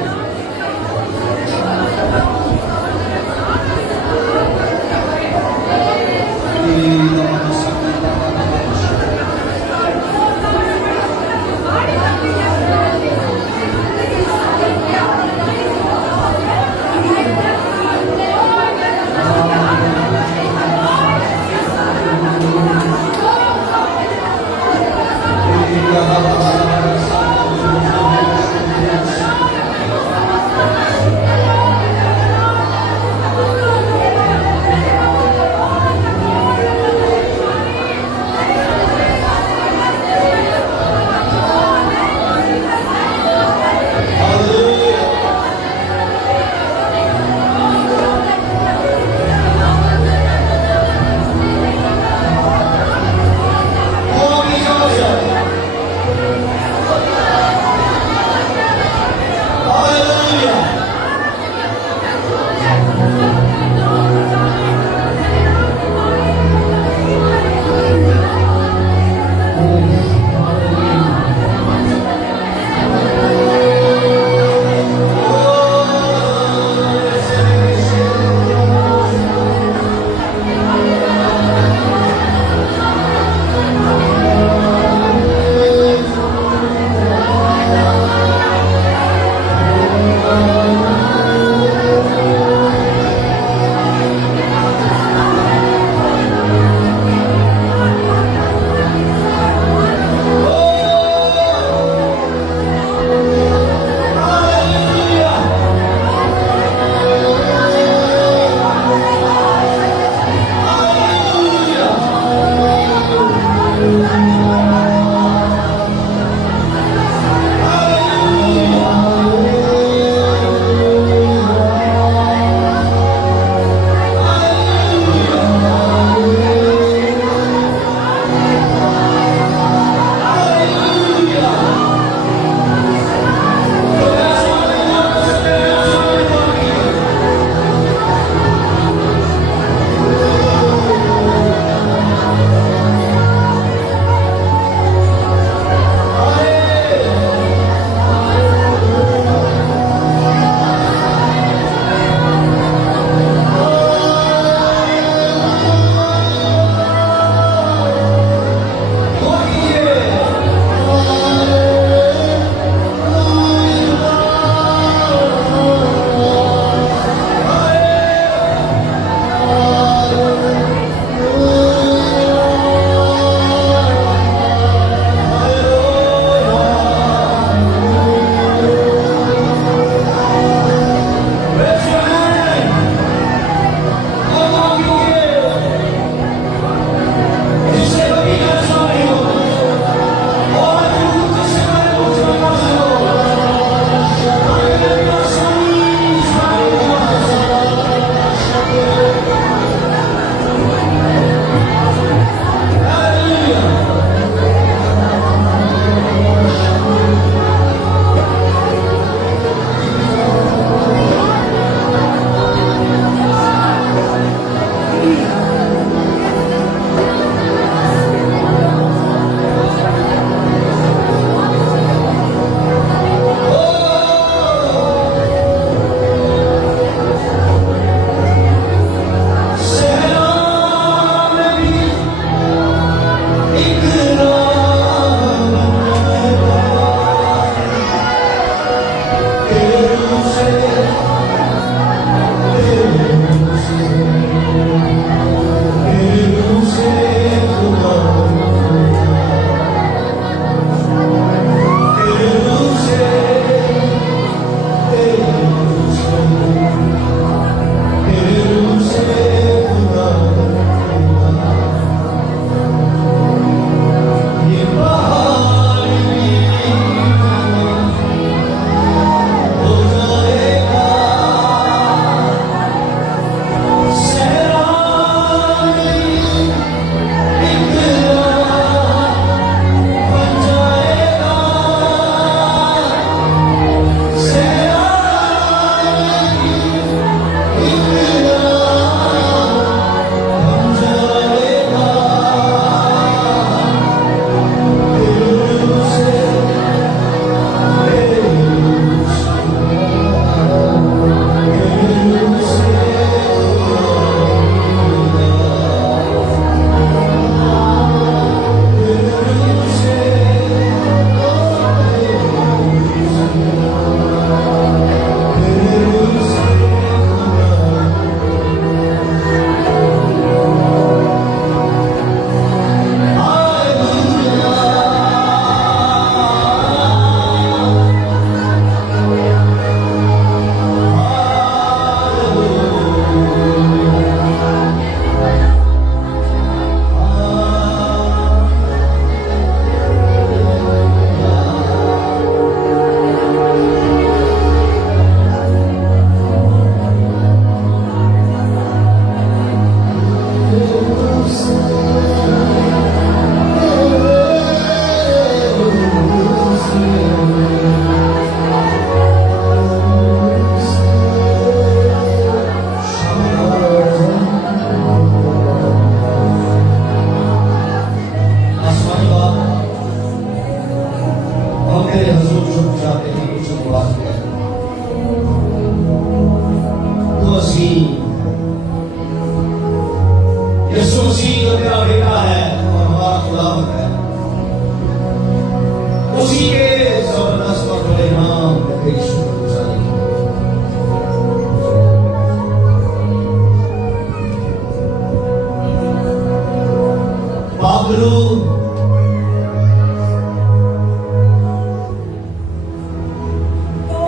पागलू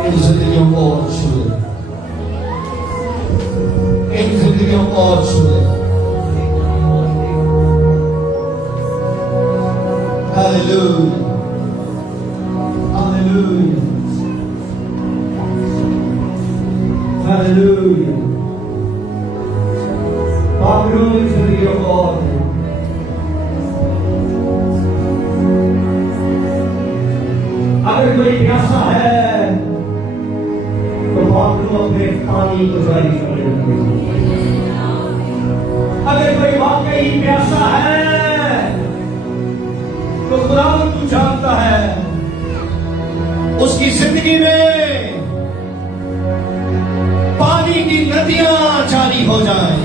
इन जिंदगियों को और छू ले, इन जिंदगियों को और छू ले। Hallelujah. Hallelujah. Hallelujah. पागलू इन जिंदगियों को और अगर कोई प्यासा है तो पागलू अपने पानी को जारी कर देते हैं। अगर कोई वाकई प्यासा है तो खुदा तू जानता है उसकी जिंदगी में पानी की नदियां जारी हो जाएं।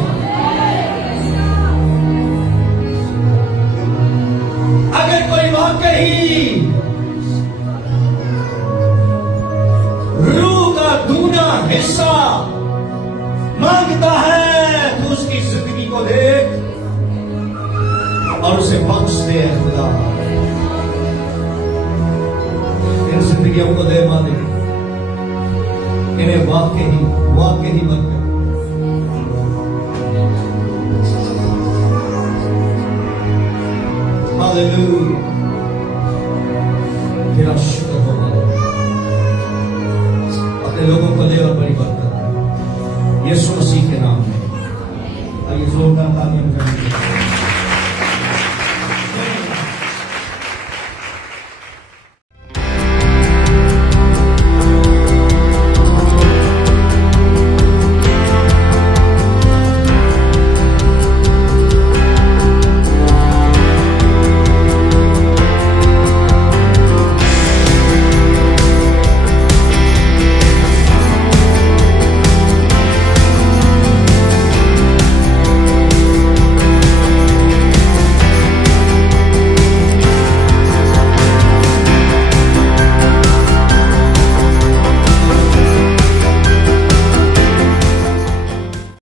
अगर कोई वाकई रूह का दूना हिस्सा मांगता है तो उसकी जिंदगी को देख और उसे बख्श दे खुदा। इन जिंदगियों को दे मालिक, इन्हें वाकई मत कर। हालेलुया। तेरा